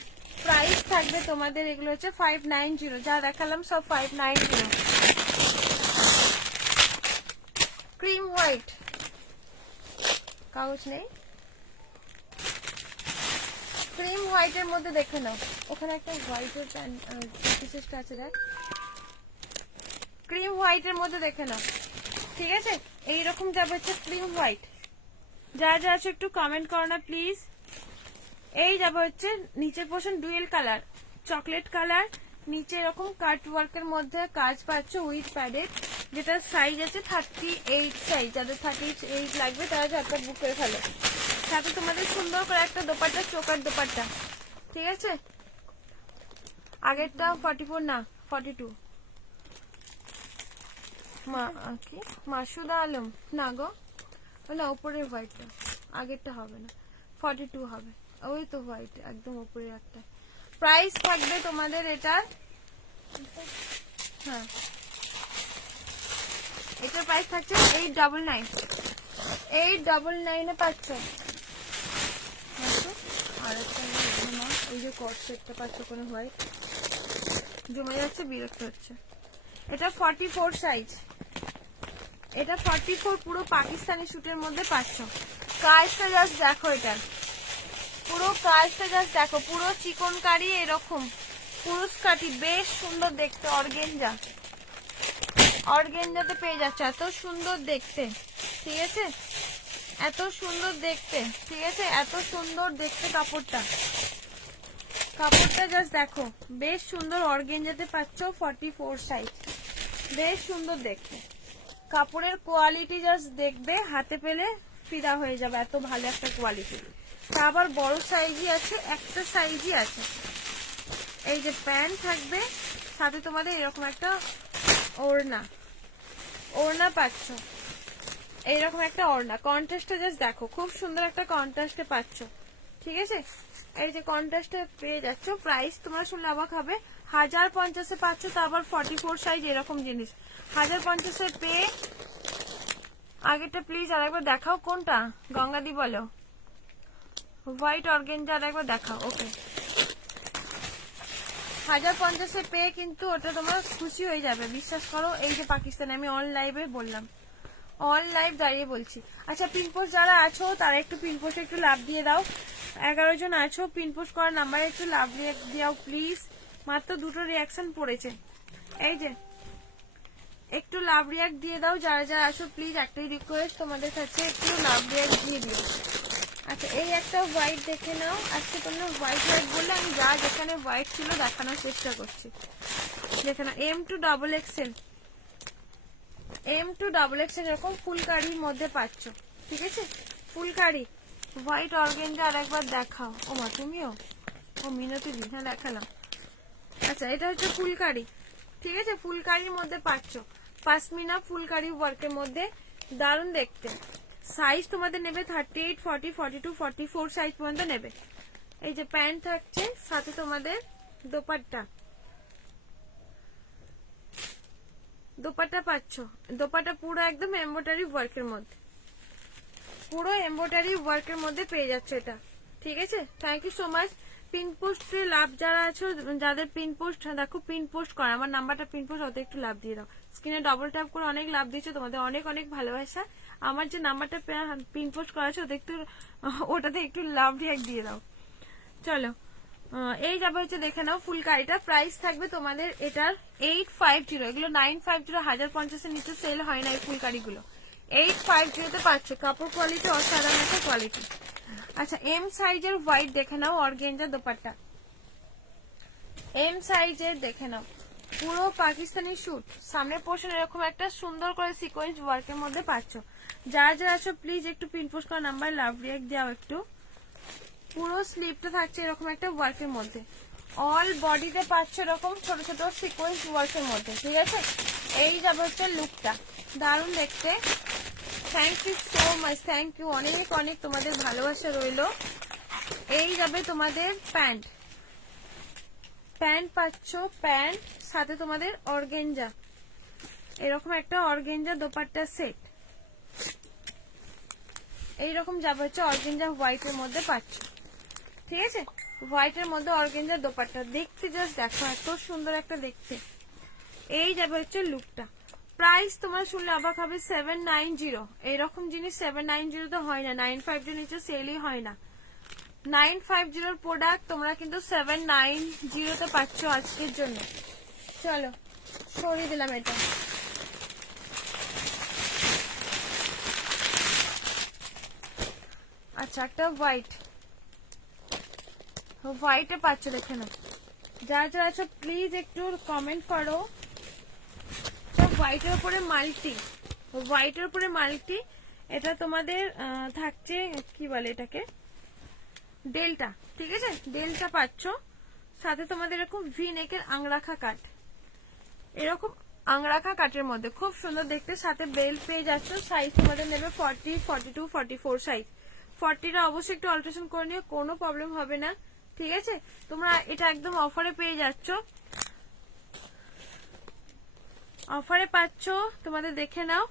প্রাইস থাকবে তোমাদের এগুলো হচ্ছে 590, যা দেখালাম সব 590। ক্রিম হোয়াইট, কাগজ নেই, ক্রিম হোয়াইটের মধ্যে দেখে নাও, ওখানে একটা হোয়াইটের পিসেসটা আছে দেখ, ক্রিম হোয়াইটের মধ্যে দেখে নাও, ঠিক আছে। এইরকম যাবে হচ্ছে ক্রিম হোয়াইট, যা যা আছে একটু কমেন্ট করো না প্লিজ। এই যাবে হচ্ছে নিচের portion dual colour, chocolate colour, নিচে এরকম কাট ওয়ার্কের মধ্যে কাজ পাচ্ছ উইথ প্যাডেড, যেটা সাইজ আছে 38 সাইজ, যাদের 38 লাগবে তারা ঝটপট বুক করে ফেলো। সাথে তোমাদের সুন্দর করে একটা দোপাট্টা, চোকার দোপাট্টা, ঠিক আছে। আগেরটা 44 না 42, কি মাসুদা আলম না গো, না উপরের হোয়াইটটা, আগেরটা হবে না, 42 হবে, ওই তো হোয়াইট একদম উপরে একটা। প্রাইস থাকবে তোমাদের এটা, হ্যাঁ এটার প্রাইস থাকছে 899 এ পাচ্ছ। আর একটা না, ওই যে কট সেটটা পাচ্ছ কোনো হোয়াইট জমে যাচ্ছে, বিরক্ত হচ্ছে। এটা 44 সাইজ, এটা 44 পুরো পাকিস্তানি শুটের মধ্যে পাচ্ছ। কাজটা জাস্ট দেখো, এটার পুরো কাজটা জাস্ট দেখো, পুরো চিকনকারি এরকম পুরুষ কাটি, বেশ সুন্দর দেখতে। অর্গেঞ্জাতে পেয়ে যাচ্ছে, এত সুন্দর দেখতে, ঠিক আছে, এত সুন্দর দেখতে, ঠিক আছে, এত সুন্দর দেখতে কাপড়টা জাস্ট দেখো, বেশ সুন্দর অর্গেঞ্জাতে পাচ্ছ 44 সাইজ, বেশ সুন্দর দেখতে। কাপড়ের কোয়ালিটি জাস্ট দেখবে, হাতে পেলে ফিদা হয়ে যাবে, এত ভালো একটা কোয়ালিটি। তা আবার বড় সাইজই আছে, একটা সাইজই আছে। এই যে প্যান্ট থাকবে, সাথে তোমাদের এরকম একটা ওড়না পাচ্ছ, এইরকম একটা ওড়না। কন্ট্রাস্টটা জাস্ট দেখো, খুব সুন্দর একটা কন্ট্রাস্টে পাচ্ছ, ঠিক আছে। এই যে কন্ট্রাস্টে পেয়ে যাচ্ছ। প্রাইস তোমরা শুনলে অবাক হবে, 1050 পাচ্ছ, তা আবার 44 সাইজ এরকম জিনিস 1050 পেয়ে। আগেরটা প্লিজ আরেকবার দেখাও, কোনটা গঙ্গাদি বলো, হোয়াইট অর্গেঞ্জা আরেকবার দেখাও। ওকে 1050 পেয়ে কিন্তু ওটা তোমরা খুশি হয়ে যাবে, বিশ্বাস করো। এই যে পাকিস্তানে, আমি অন লাইভে বললাম, অন লাইভ দাঁড়িয়ে বলছি। আচ্ছা পিনপোস্ট যারা আছো তারা একটু পিনপোস্টে একটু লাভ দিয়ে দাও, 11 জন আছো, পিনপোস্ট করার নাম্বারে একটু লাভ দিয়ে দাও প্লিজ। মাত্র 2টো রিয়াকশন পড়েছে, এই যে একটু লাভ রিয়াক্ট দিয়ে দাও যারা যারা আছো প্লিজ, একটাই রিকোয়েস্ট তোমাদের কাছে, একটু লাভ রিয়াক্ট দিয়ে দিও। আচ্ছা এই একটা হোয়াইট দেখে নাও, আজকে তোমরা হোয়াইট বললে আমি যা যেখানে হোয়াইট ছিল দেখানোর চেষ্টা করছি। দেখে না M2XXL এরকম ফুলকারির মধ্যে পাচ্ছ, ঠিক আছে, ফুলকারি হোয়াইট অর্গেঞ্জা আর একবার দেখাও। ও মা তুমিও, ও মিনতি দি, হ্যাঁ দেখালাম। আচ্ছা এটা হচ্ছে ফুলকারি, ঠিক আছে, ফুলকারির মধ্যে পাচ্ছ, পাশমিনা ফুলকারি ওয়ার্কের মধ্যে, দারুণ দেখতে। সাইজ তোমাদের নেবে 38, 40, 42, 44 সাইজ পর্যন্ত নেবে। এই যে প্যান্ট থাকছে, সাথে তোমাদের দোপাট্টা পাচ্ছ। দোপাট্টা পুরো একদম এমব্রয়ডারি ওয়ার্কের মধ্যে, পুরো এমব্রয়ডারি ওয়ার্কের মধ্যে পেয়ে যাচ্ছে এটা, ঠিক আছে। Thank you so much. Pin পোস্টে লাভ যারা আছো, যাদের পিন পোস্ট দেখো, পিন পোস্ট করা আমার নাম্বারটা পিন পোস্ট, ওতে একটু লাভ দিয়ে দাও। স্ক্রিনে ডবল ট্যাপ করে অনেক লাভ দিয়েছো, তোমাদের অনেক অনেক ভালোবাসা। আমার যে নাম্বারটা পিন পোস্ট করা আছে ওটাতে একটু লাভ রিয়াক্ট দিয়ে দাও। চলো এই যাবে হচ্ছে দেখে নাও ফুলকারিটা। প্রাইস থাকবে তোমাদের এটার 850। এগুলো 950 1050 নিচে সেল হয় না এই ফুলকারিগুলো। 850 তে পাচ্ছ। কাপড় কোয়ালিটি অসাধারণ একটা কোয়ালিটি। আচ্ছা এম সাইজের হোয়াইট দেখে নাও, অর্গেঞ্জা দোপাট্টা। এম সাইজের দেখে নাও, পুরো পাকিস্তানি শুট, সামনের পোর্শন এরকম একটা সুন্দর করে সিকোয়েন্স ওয়ার্কের মধ্যে পাচ্ছ। যারা যারা আছো প্লিজ একটু পিনপোস্ট করা নাম্বার লাভ রিয়েক্ট দাও একটু। পুরো স্লিপটা থাকছে এরকম একটা ওয়ার্কের মধ্যে, অল বডিতে পাচ্ছ এরকম ছোট ছোট সিকোয়েন্স ওয়ার্কের মধ্যে, ঠিক আছে। এই যাবে হচ্ছে লুকটা, দারুণ দেখতে। Thank you so much, thank you, অনেক অনেক তোমাদের ভালোবাসা রইলো। এই যাবে তোমাদের প্যান্ট, প্যান্ট পাচ্ছ, প্যান্ট সাথে তোমাদের অর্গেঞ্জা, এরকম একটা অর্গেঞ্জা দোপাট্টা সেট। এইরকম যাবে হচ্ছে অর্গেঞ্জা হোয়াইটের মধ্যে পাচ্ছ, ঠিক আছে। হোয়াইটের মধ্যে অর্গেঞ্জা দোপাট্টা, দেখতে জাস্ট দেখো এত সুন্দর একটা দেখতে। এই যাবে হচ্ছে লুকটা। প্রাইস তোমরা শুনলে অবাক হবে 790। এইরকম জিনিস 790 তো হয় না, 950 নিচে সেলই হয় না। 950 প্রোডাক্ট তোমরা কিন্তু 790 তে পাচ্ছ আজকের জন্য। চলো সরিয়ে দিলাম এটা। আচ্ছা একটা হোয়াইট, হোয়াইটে পাচ্ছ দেখে না। যারা যারা আছো প্লিজ একটু কমেন্ট করো। হোয়াইটের উপরে মাল্টি, হোয়াইটের উপরে মাল্টি, এটা তোমাদের থাকছে কি বলে এটাকে, ডেল্টা, ঠিক আছে। ডেল্টা পাচ্ছ, সাথে তোমাদের এরকম ভি নেকের আংরাখা কাট, এরকম আংরাখা কাটের মধ্যে খুব সুন্দর দেখতে, সাথে বেল্ট পেয়ে যাচ্ছ। সাইজ তোমাদের নেবে 40, 42, 44 সাইজ। 40টা অবশ্যই একটু অল্টারেশন করে নিও, কোনো প্রবলেম হবে না, ঠিক আছে। তোমরা এটা একদম অফারে পেয়ে যাচ্ছ, অফারে পাচ্ছ তোমাদের দেখে নাও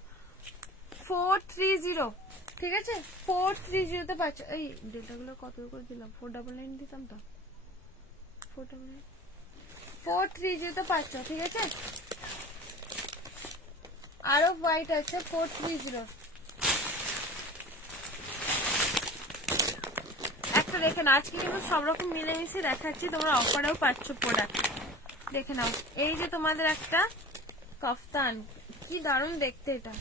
430, ঠিক আছে। 430 তে পাচ্ছ। এই ডেটা গুলো কত করে দিলাম, 499 দিতাম তো, 430 তে পাচ্ছ, ঠিক আছে। আরো হোয়াইট আছে 430। একটা দেখে না, আজকে কিন্তু সব রকম মিলেমিশে দেখাচ্ছি, তোমরা অফারেও পাচ্ছ প্রোডাক্ট, দেখে নাও। এই যে তোমাদের একটা কাফতান, কি দারুণ দেখতে এটা,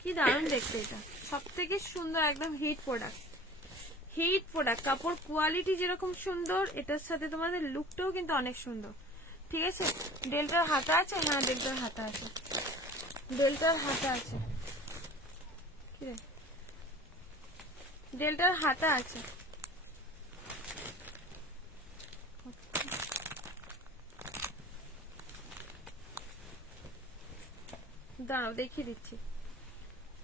কি দারুণ দেখতে এটা, সব থেকে সুন্দর একদম হিট প্রোডাক্ট, হিট প্রোডাক্ট। কাপড় কোয়ালিটি যেরকম সুন্দর, এটার সাথে তোমাদের লুকটাও কিন্তু অনেক সুন্দর, ঠিক আছে। ডেল্টার হাতা আছে, হ্যাঁ ডেল্টার হাতা আছে, ডেল্টার হাতা আছে, কি রে, ডেল্টার হাতা আছে। দাঁড়াও দেখিয়ে দিচ্ছি,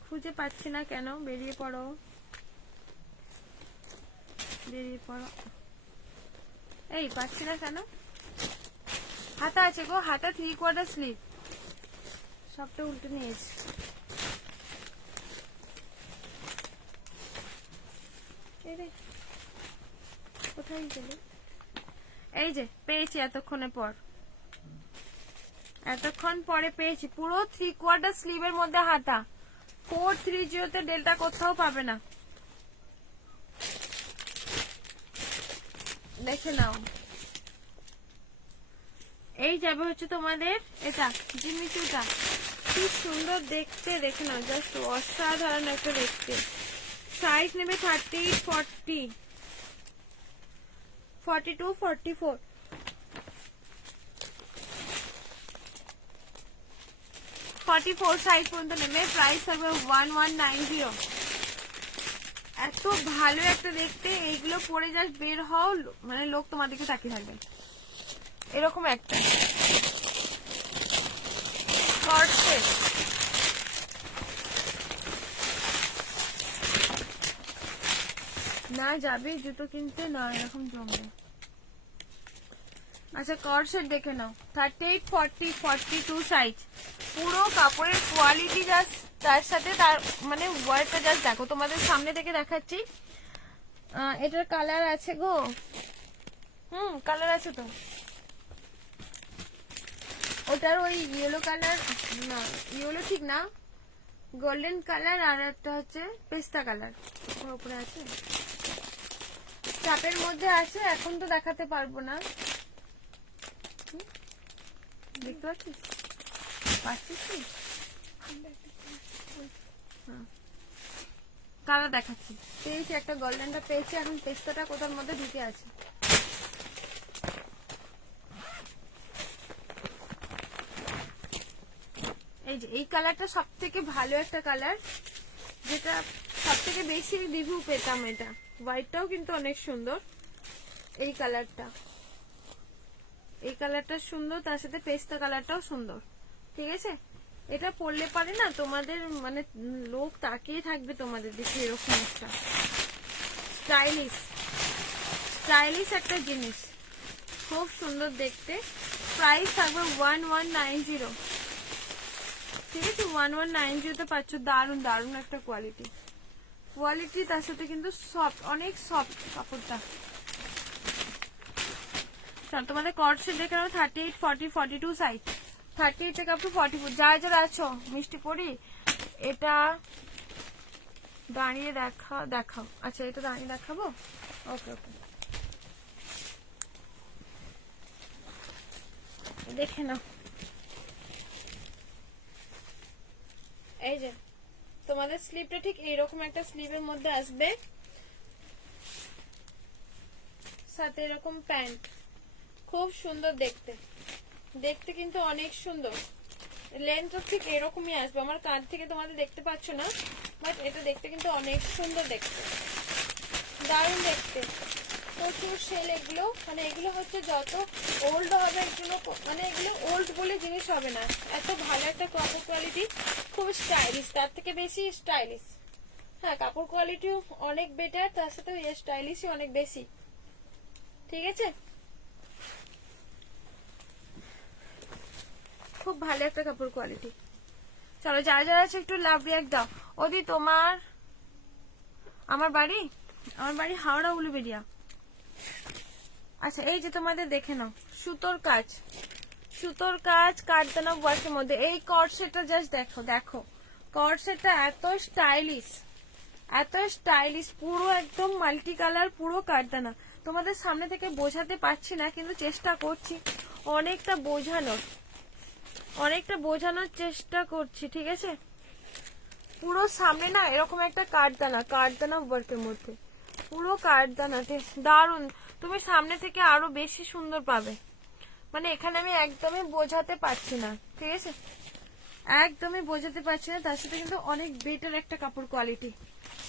খুঁজে পাচ্ছি না কেন, বেরিয়ে পড়ো, বেরিয়ে পড়ো। এই পাচ্ছি না কেন, হাতা আছে গো, হাতা 3/4 স্লিভ, সবটা উল্টে নিয়েছি। কোথায় গেলে, এই যে পেয়েছি এতক্ষণের পর, এতক্ষণ পরে পেয়েছি, পুরো 3/4 স্লিভের মধ্যে হাতা। 430 তে ডেল্টা কোথাও পাবে না, দেখে নাও। এই যাবে হচ্ছে তোমাদের এটা জিমিচুটা, কি সুন্দর দেখতে, দেখে নাও, জাস্ট অসাধারণ একটা দেখতে। সাইজ নেবে 30, 40, 42, 44, 44 সাইজ পর্যন্ত নেবে। প্রাইস থাকবে 1190। এত ভালো একটা দেখতে, এইগুলো পরে জাস্ট বের হও, মানে লোক তোমাদেরকে তাকিয়ে থাকবে, এরকম একটা শর্ট সেট। না যাবে জুতো কিনতে, না এরকম জমবে। আচ্ছা কর্ড সেট দেখে নাও, 38, 40, 42 সাইজ। পুরো কাপড়ের কোয়ালিটি জাস্ট, তার সাথে তার মানে ওয়ার্কটা জাস্ট দেখো, তোমাদের সামনে থেকে দেখাচ্ছি। এটার কালার আছে গো, কালার আছে তো, ওটার ওই ইয়েলো কালার, না ইয়েলো ঠিক না, গোল্ডেন কালার, আর একটা হচ্ছে পেস্তা কালার, উপরে আছে। চাপের মধ্যে আছে, এখন তো দেখাতে পারবো না। দেখতে পাচ্ছিস? পাচ্ছিস কি? কালার দেখাচ্ছি। পেয়েছি একটা গোল্ডেনটা পেয়েছি, এখন পেস্তাটা কোথার মধ্যে ঢুকে আছে। এই যে এই কালারটা সব থেকে ভালো একটা কালার, যেটা সব থেকে বেশি রিভিউ পেতাম। এটা হোয়াইটটাও কিন্তু অনেক সুন্দর। এই কালারটা, এই কালারটা সুন্দর, তার সাথে পেস্তা কালারটাও সুন্দর। ঠিক আছে, এটা পরলে পারে না তোমাদের মানে লোক তাকিয়ে থাকবে তোমাদের দিকে, এরকম একটা স্টাইলিশ স্টাইলিশ একটা জিনিস, খুব সুন্দর দেখতে। প্রাইস থাকবে 1190। ঠিক আছে, 1190 পাচ্ছ। দারুন দারুন একটা কোয়ালিটি, কোয়ালিটি তার সাথে কিন্তু সফট, অনেক সফট কাপড়টা। তোমাদের কর্ডসেট দেখে নাও 38, 40, 42 সাইজ, 38 থেকে আপ টু 44। যারা যারা আছো মিষ্টি পরি, এটা দাঁড়িয়ে দেখাও। আচ্ছা, এটা দাঁড়িয়ে দেখাবো। ওকে ওকে, দেখে নাও। এই যে তোমাদের স্লিপটা ঠিক এইরকম একটা স্লিভের মধ্যে আসবে, সাথে এরকম প্যান্ট, খুব সুন্দর দেখতে। দেখতে কিন্তু অনেক সুন্দর। লেন্থটা ঠিক এরকমই আসবে, আমার কাঁধ থেকে তোমাদের দেখতে পাচ্ছ না, বাট এটা দেখতে কিন্তু অনেক সুন্দর দেখতে, দারুণ দেখতে। প্রচুর সেল এগুলো, মানে এগুলো হচ্ছে যত ওল্ড হবে এগুলো, মানে এগুলো ওল্ড বলে জিনিস হবে না। এত ভালো একটা কাপড় কোয়ালিটি, খুব স্টাইলিশ, তার থেকে বেশি স্টাইলিশ। হ্যাঁ, কাপড় কোয়ালিটিও অনেক বেটার, তার সাথে স্টাইলিশই অনেক বেশি। ঠিক আছে, খুব ভালো একটা কাপড় কোয়ালিটি। চলো, যারা যারা আছে একটু লাভ রিয়াক্ট দাও। ওদি তোমার, আমার বাড়ি হাওড়া উলুবেড়িয়া। আচ্ছা, এই যে তোমাদের দেখে নাও, সুতোর কাজ কাঠদানা ওয়ার্কের মধ্যে। এই কর্ড সেটটা জাস্ট দেখো, দেখো কর্ড সেটটা এত স্টাইলিশ, পুরো একদম মাল্টি কালার, পুরো কাঠদানা। তোমাদের সামনে থেকে বোঝাতে পারছি না, কিন্তু চেষ্টা করছি অনেকটা বোঝানোর চেষ্টা করছি। ঠিক আছে, পুরো সামনে না এরকম একটা কাঠদানা ওয়ার্কের মধ্যে, পুরো কাঠদানাতে দারুন। তুমি সামনে থেকে আরো বেশি সুন্দর পাবে, মানে এখানে আমি একদমই বোঝাতে পারছি না। ঠিক আছে, একদমই বোঝাতে পারছি না। তার সাথে কিন্তু অনেক বেটার একটা কাপড় কোয়ালিটি।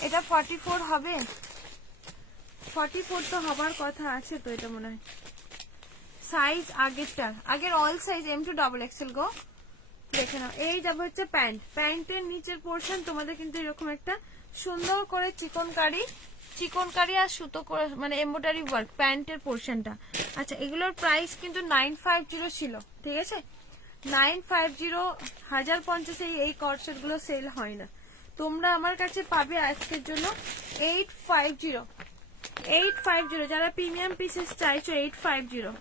এটা 44 হবে, 44 তো হবার কথা আছে তো, এটা মনে হয় সাইজ আগের অল সাইজ M2XXL গো। দেখে নাও, এই যাবে হচ্ছে প্যান্টের নিচের পোর্শন তোমাদের কিন্তু এরকম একটা সুন্দর করে চিকনকারি আর সুতো করে, মানে এমব্রয়ডারি ওয়ার্ক প্যান্টের পোর্শনটা। আচ্ছা, এগুলোর প্রাইস কিন্তু 950 ছিল। ঠিক আছে, 950, 1050 এই কর্ডসেট গুলো সেল হয় না। তোমরা আমার কাছে পাবে আজকের জন্য 850। যারা প্রিমিয়াম পিসেস চাইছো 850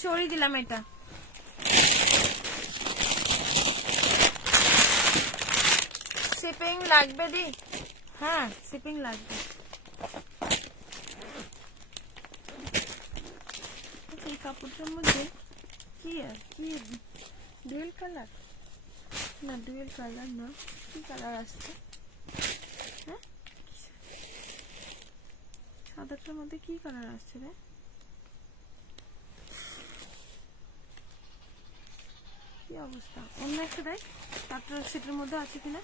সরিয়ে দিলাম। এটা শিপিং লাগবে দি? হ্যাঁ, শিপিং লাগবে। এই কাপড়টার মধ্যে কি ডুয়েল কালার না, ডুয়েল কালার না, কি কালার আসছে? হ্যাঁ, সাদাটার মধ্যে কি কালার আসছে রে? কি অবস্থা, অন্য একটা দেখ, তারপর সেটার মধ্যে আছে কিনা।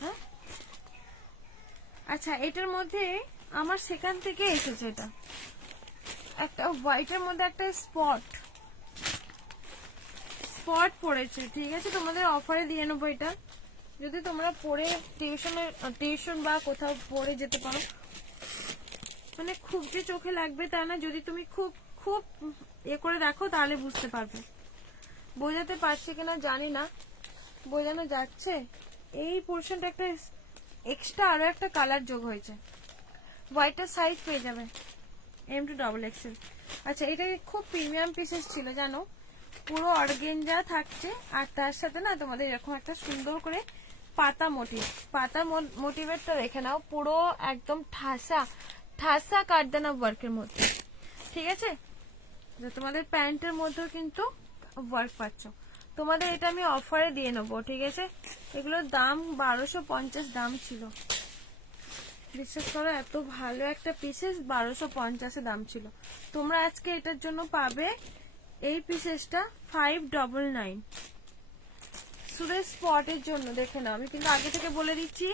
হ্যাঁ, আচ্ছা, এটার মধ্যে আমার সেখান থেকে এসেছে। এটা একটা হোয়াইটের মধ্যে একটা স্পট পড়েছে। ঠিক আছে, তোমাদের অফারে দিয়ে নেবো এটা, যদি তোমরা পরে টিউশন বা কোথাও পরে যেতে পারো। মানে খুব যে চোখে লাগবে তা না, যদি তুমি খুব করে রাখো তাহলে বুঝতে পারবে। বোঝাতে পারছি কিনা জানি না, বোঝানো যাচ্ছে? এই পোর্শনটা একটা এক্সট্রা আরো একটা কালার যোগ হয়েছে। হোয়াইটের সাইজ পেয়ে যাবে M2XXL। আচ্ছা, এটা খুব প্রিমিয়াম পিসেস ছিল জানো, পুরো অর্গেঞ্জা থাকছে, আর তার সাথে না তোমাদের এরকম একটা সুন্দর করে পাতা মোটিভ, পাতা মোটিভেরটা রেখে নাও, পুরো একদম ঠাসা ঠাসা কাটদানা ওয়ার্কের মধ্যে, ঠিক আছে? তোমাদের প্যান্টের মধ্যেও কিন্তু ওয়ার্ক পাচ্ছ। তোমাদের এটা আমি অফারে দিয়ে নেবো, ঠিক আছে? এগুলোর দাম 1250 দাম ছিল, বিশ্বাস করো এত ভালো একটা পিসেস 1250 দাম ছিল। তোমরা আজকে এটার জন্য পাবে এই পিসেসটা 599 সুরেশ স্পটের জন্য। দেখে নাও, আমি কিন্তু আগে থেকে বলে দিচ্ছি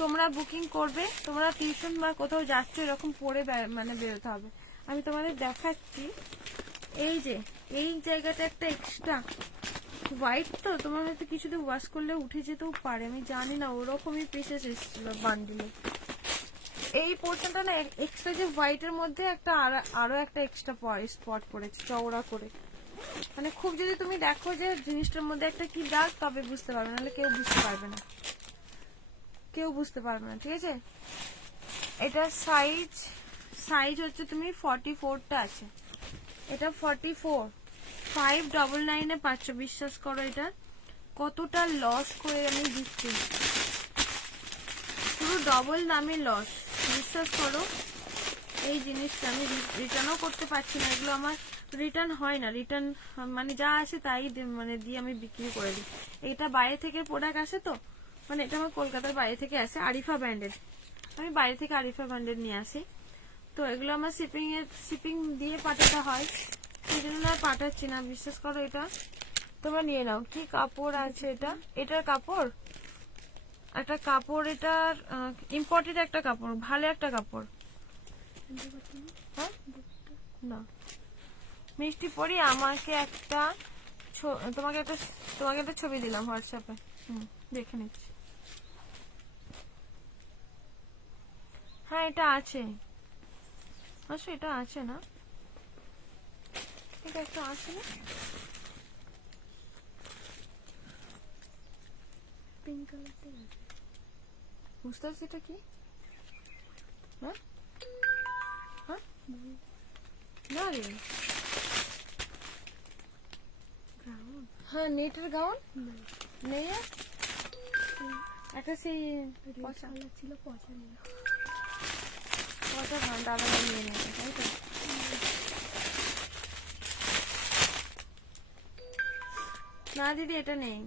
তোমরা বুকিং করবে, তোমরা টিউশন বা কোথাও যাচ্ছ এরকম পরে মানে বেরোতে হবে। আমি তোমাদের দেখাচ্ছি, এই যে এই জায়গাটা একটা এক্সট্রা হোয়াইট, তো তোমার হয়তো কিছুদিন ওয়াশ করলে উঠে যেতেও পারে, আমি জানি না, ওরকমই পিসেস এসেছিল বান্ডিলে। এই পোর্শনটা না এক্সট্রা যে হোয়াইটের মধ্যে একটা আরো একটা এক্সট্রা স্পট পড়েছে চওড়া করে, মানে খুব যদি তুমি দেখো যে জিনিসটার মধ্যে একটা কি দাগ তবে বুঝতে পারবে, নাহলে কেউ বুঝতে পারবে না, কেউ বুঝতে পারবে না, ঠিক আছে? এটা সাইজ হচ্ছে তুমি 44টা আছে, এটা 44, 599 পাচ্ছ। বিশ্বাস করো এটা কতটা লস করে আমি দিচ্ছি, পুরো ডবল দামে লস, বিশ্বাস করো। এই জিনিসটা আমি রিটার্নও করতে পারছি না, এগুলো আমার রিটার্ন হয় না, রিটার্ন মানে যা আসে তাই মানে দিয়ে আমি বিক্রি করে দিই। এটা বাইরে থেকে প্রোডাক্ট আসে, তো মানে এটা আমার কলকাতার বাইরে থেকে আসে, আরিফা ব্র্যান্ডের, আমি বাইরে থেকে আরিফা ব্র্যান্ডের নিয়ে আসি, তো এগুলো আমার শিপিং দিয়ে পাঠাতে হয়, সেই জন্য আর পাঠাচ্ছি না। বিশ্বাস করো এটা তোমরা নিয়ে নাও। কি কাপড় আছে এটা, এটার কাপড় একটা কাপড়, এটার ইম্পোর্টেড একটা কাপড়, ভালো একটা কাপড়। হ্যাঁ না মিষ্টি পরি, আমাকে একটা তোমাকে একটা ছবি দিলাম হোয়াটসঅ্যাপে, দেখে নিচ্ছি। হ্যাঁ এটা আছে, আচ্ছা এটা আছে না, এটা একটা আছে না, পিঙ্ক কালারটা আছে, বুঝতে পারছি এটা কি। হ্যাঁ হ্যাঁ না রে, হ্যাঁ নেটের গাউন নেই, একটা সেই পচা ছিল, পচা নিয়ে পচা দাদা নিয়ে নেবে, তাই তো? না দিদি এটা নেই।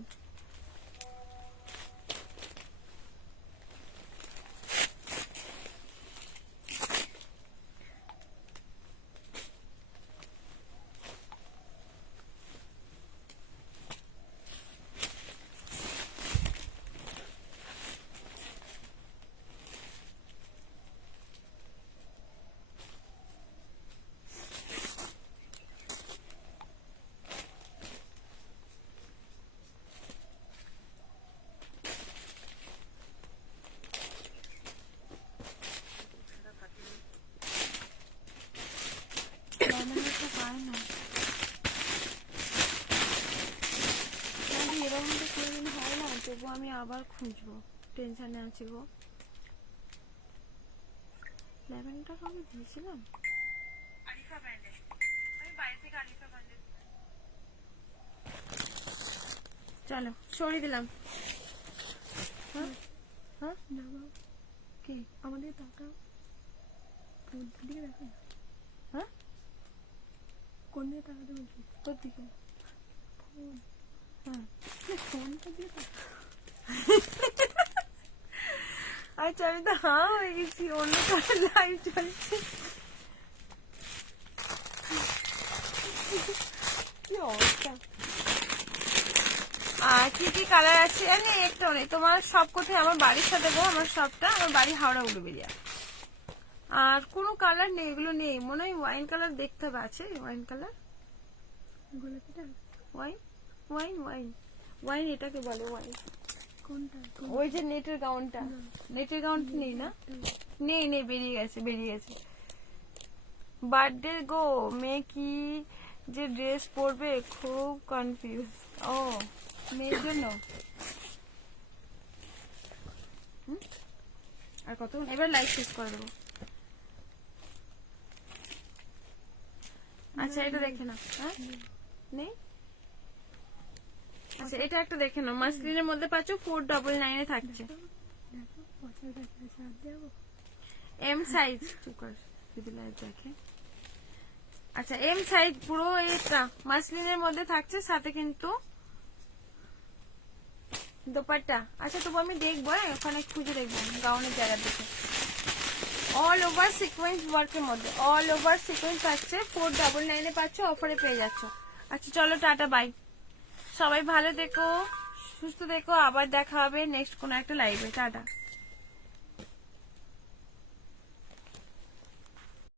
তবু আমি আবার খুঁজবো, টেনশনে আছি গো। লেভেলটা কবে দিয়েছিলাম, আরিফা ব্র্যান্ডে, আমি বাইরে থেকে আরিফা ব্র্যান্ডে। চলো সরিয়ে দিলাম। হ্যাঁ হ্যাঁ কি আমাদের টাকা দিকে দেখো, হ্যাঁ কোন দিকে টাকা দেবো, তোর দিকে, হ্যাঁ ফোনটা দিয়ে আচ্ছা আমি তো হ্যাঁ হয়ে গেছি, অন্য কারোর লাইভ চলছে, কি অবস্থা। আর কি কি কালার আছে জানি, একটাও নেই। তোমার সব কোথায়, আমার বাড়ির সাথে গো, আমার সবটা, আমার বাড়ি হাওড়া উলুবেড়িয়া, আর কোনো কালার নেই, এগুলো নেই মনে হয়। ওয়াইন কালার দেখতে হবে, আছে wine colour, wine wine wine wine এটাকে বলে ওয়াইন। কোনটা, ওই যে নেটের গাউনটা, নেটের গাউনটা নেই না, নেই নেই বেরিয়ে গেছে, বেরিয়ে গেছে। বার্থডে গো, মেয়ে কি যে ড্রেস পরবে খুব কনফিউজ। ও মেয়ের জন্য, আর কত, এবার লাইভ শেষ করে দেবো। আচ্ছা এটা দেখে না, হ্যাঁ নেই, আচ্ছা এটা একটা দেখে নাও, মাসলিনের মধ্যে পাচ্ছ 499 এ থাকছে। এম সাইজ যদি লাইভ দেখে। আচ্ছা এম সাইজ পুরো এটা মাসলিনের মধ্যে থাকছে, সাথে কিন্তু দোপাট্টা। আচ্ছা তবু আমি দেখবো, ওখানে খুঁজে দেখবো গাউনের জায়গা দেখে। অল ওভার সিকোয়েন্স ওয়ার্কের মধ্যে, অল ওভার সিকোয়েন্স পাচ্ছে 499 এ পাচ্ছ, অফারে পেয়ে যাচ্ছ। আচ্ছা চলো টাটা বাই, সবাই ভালো দেখো, সুস্থ দেখো, আবার দেখা হবে নেক্সট কোনো একটা লাইভে। টাটা।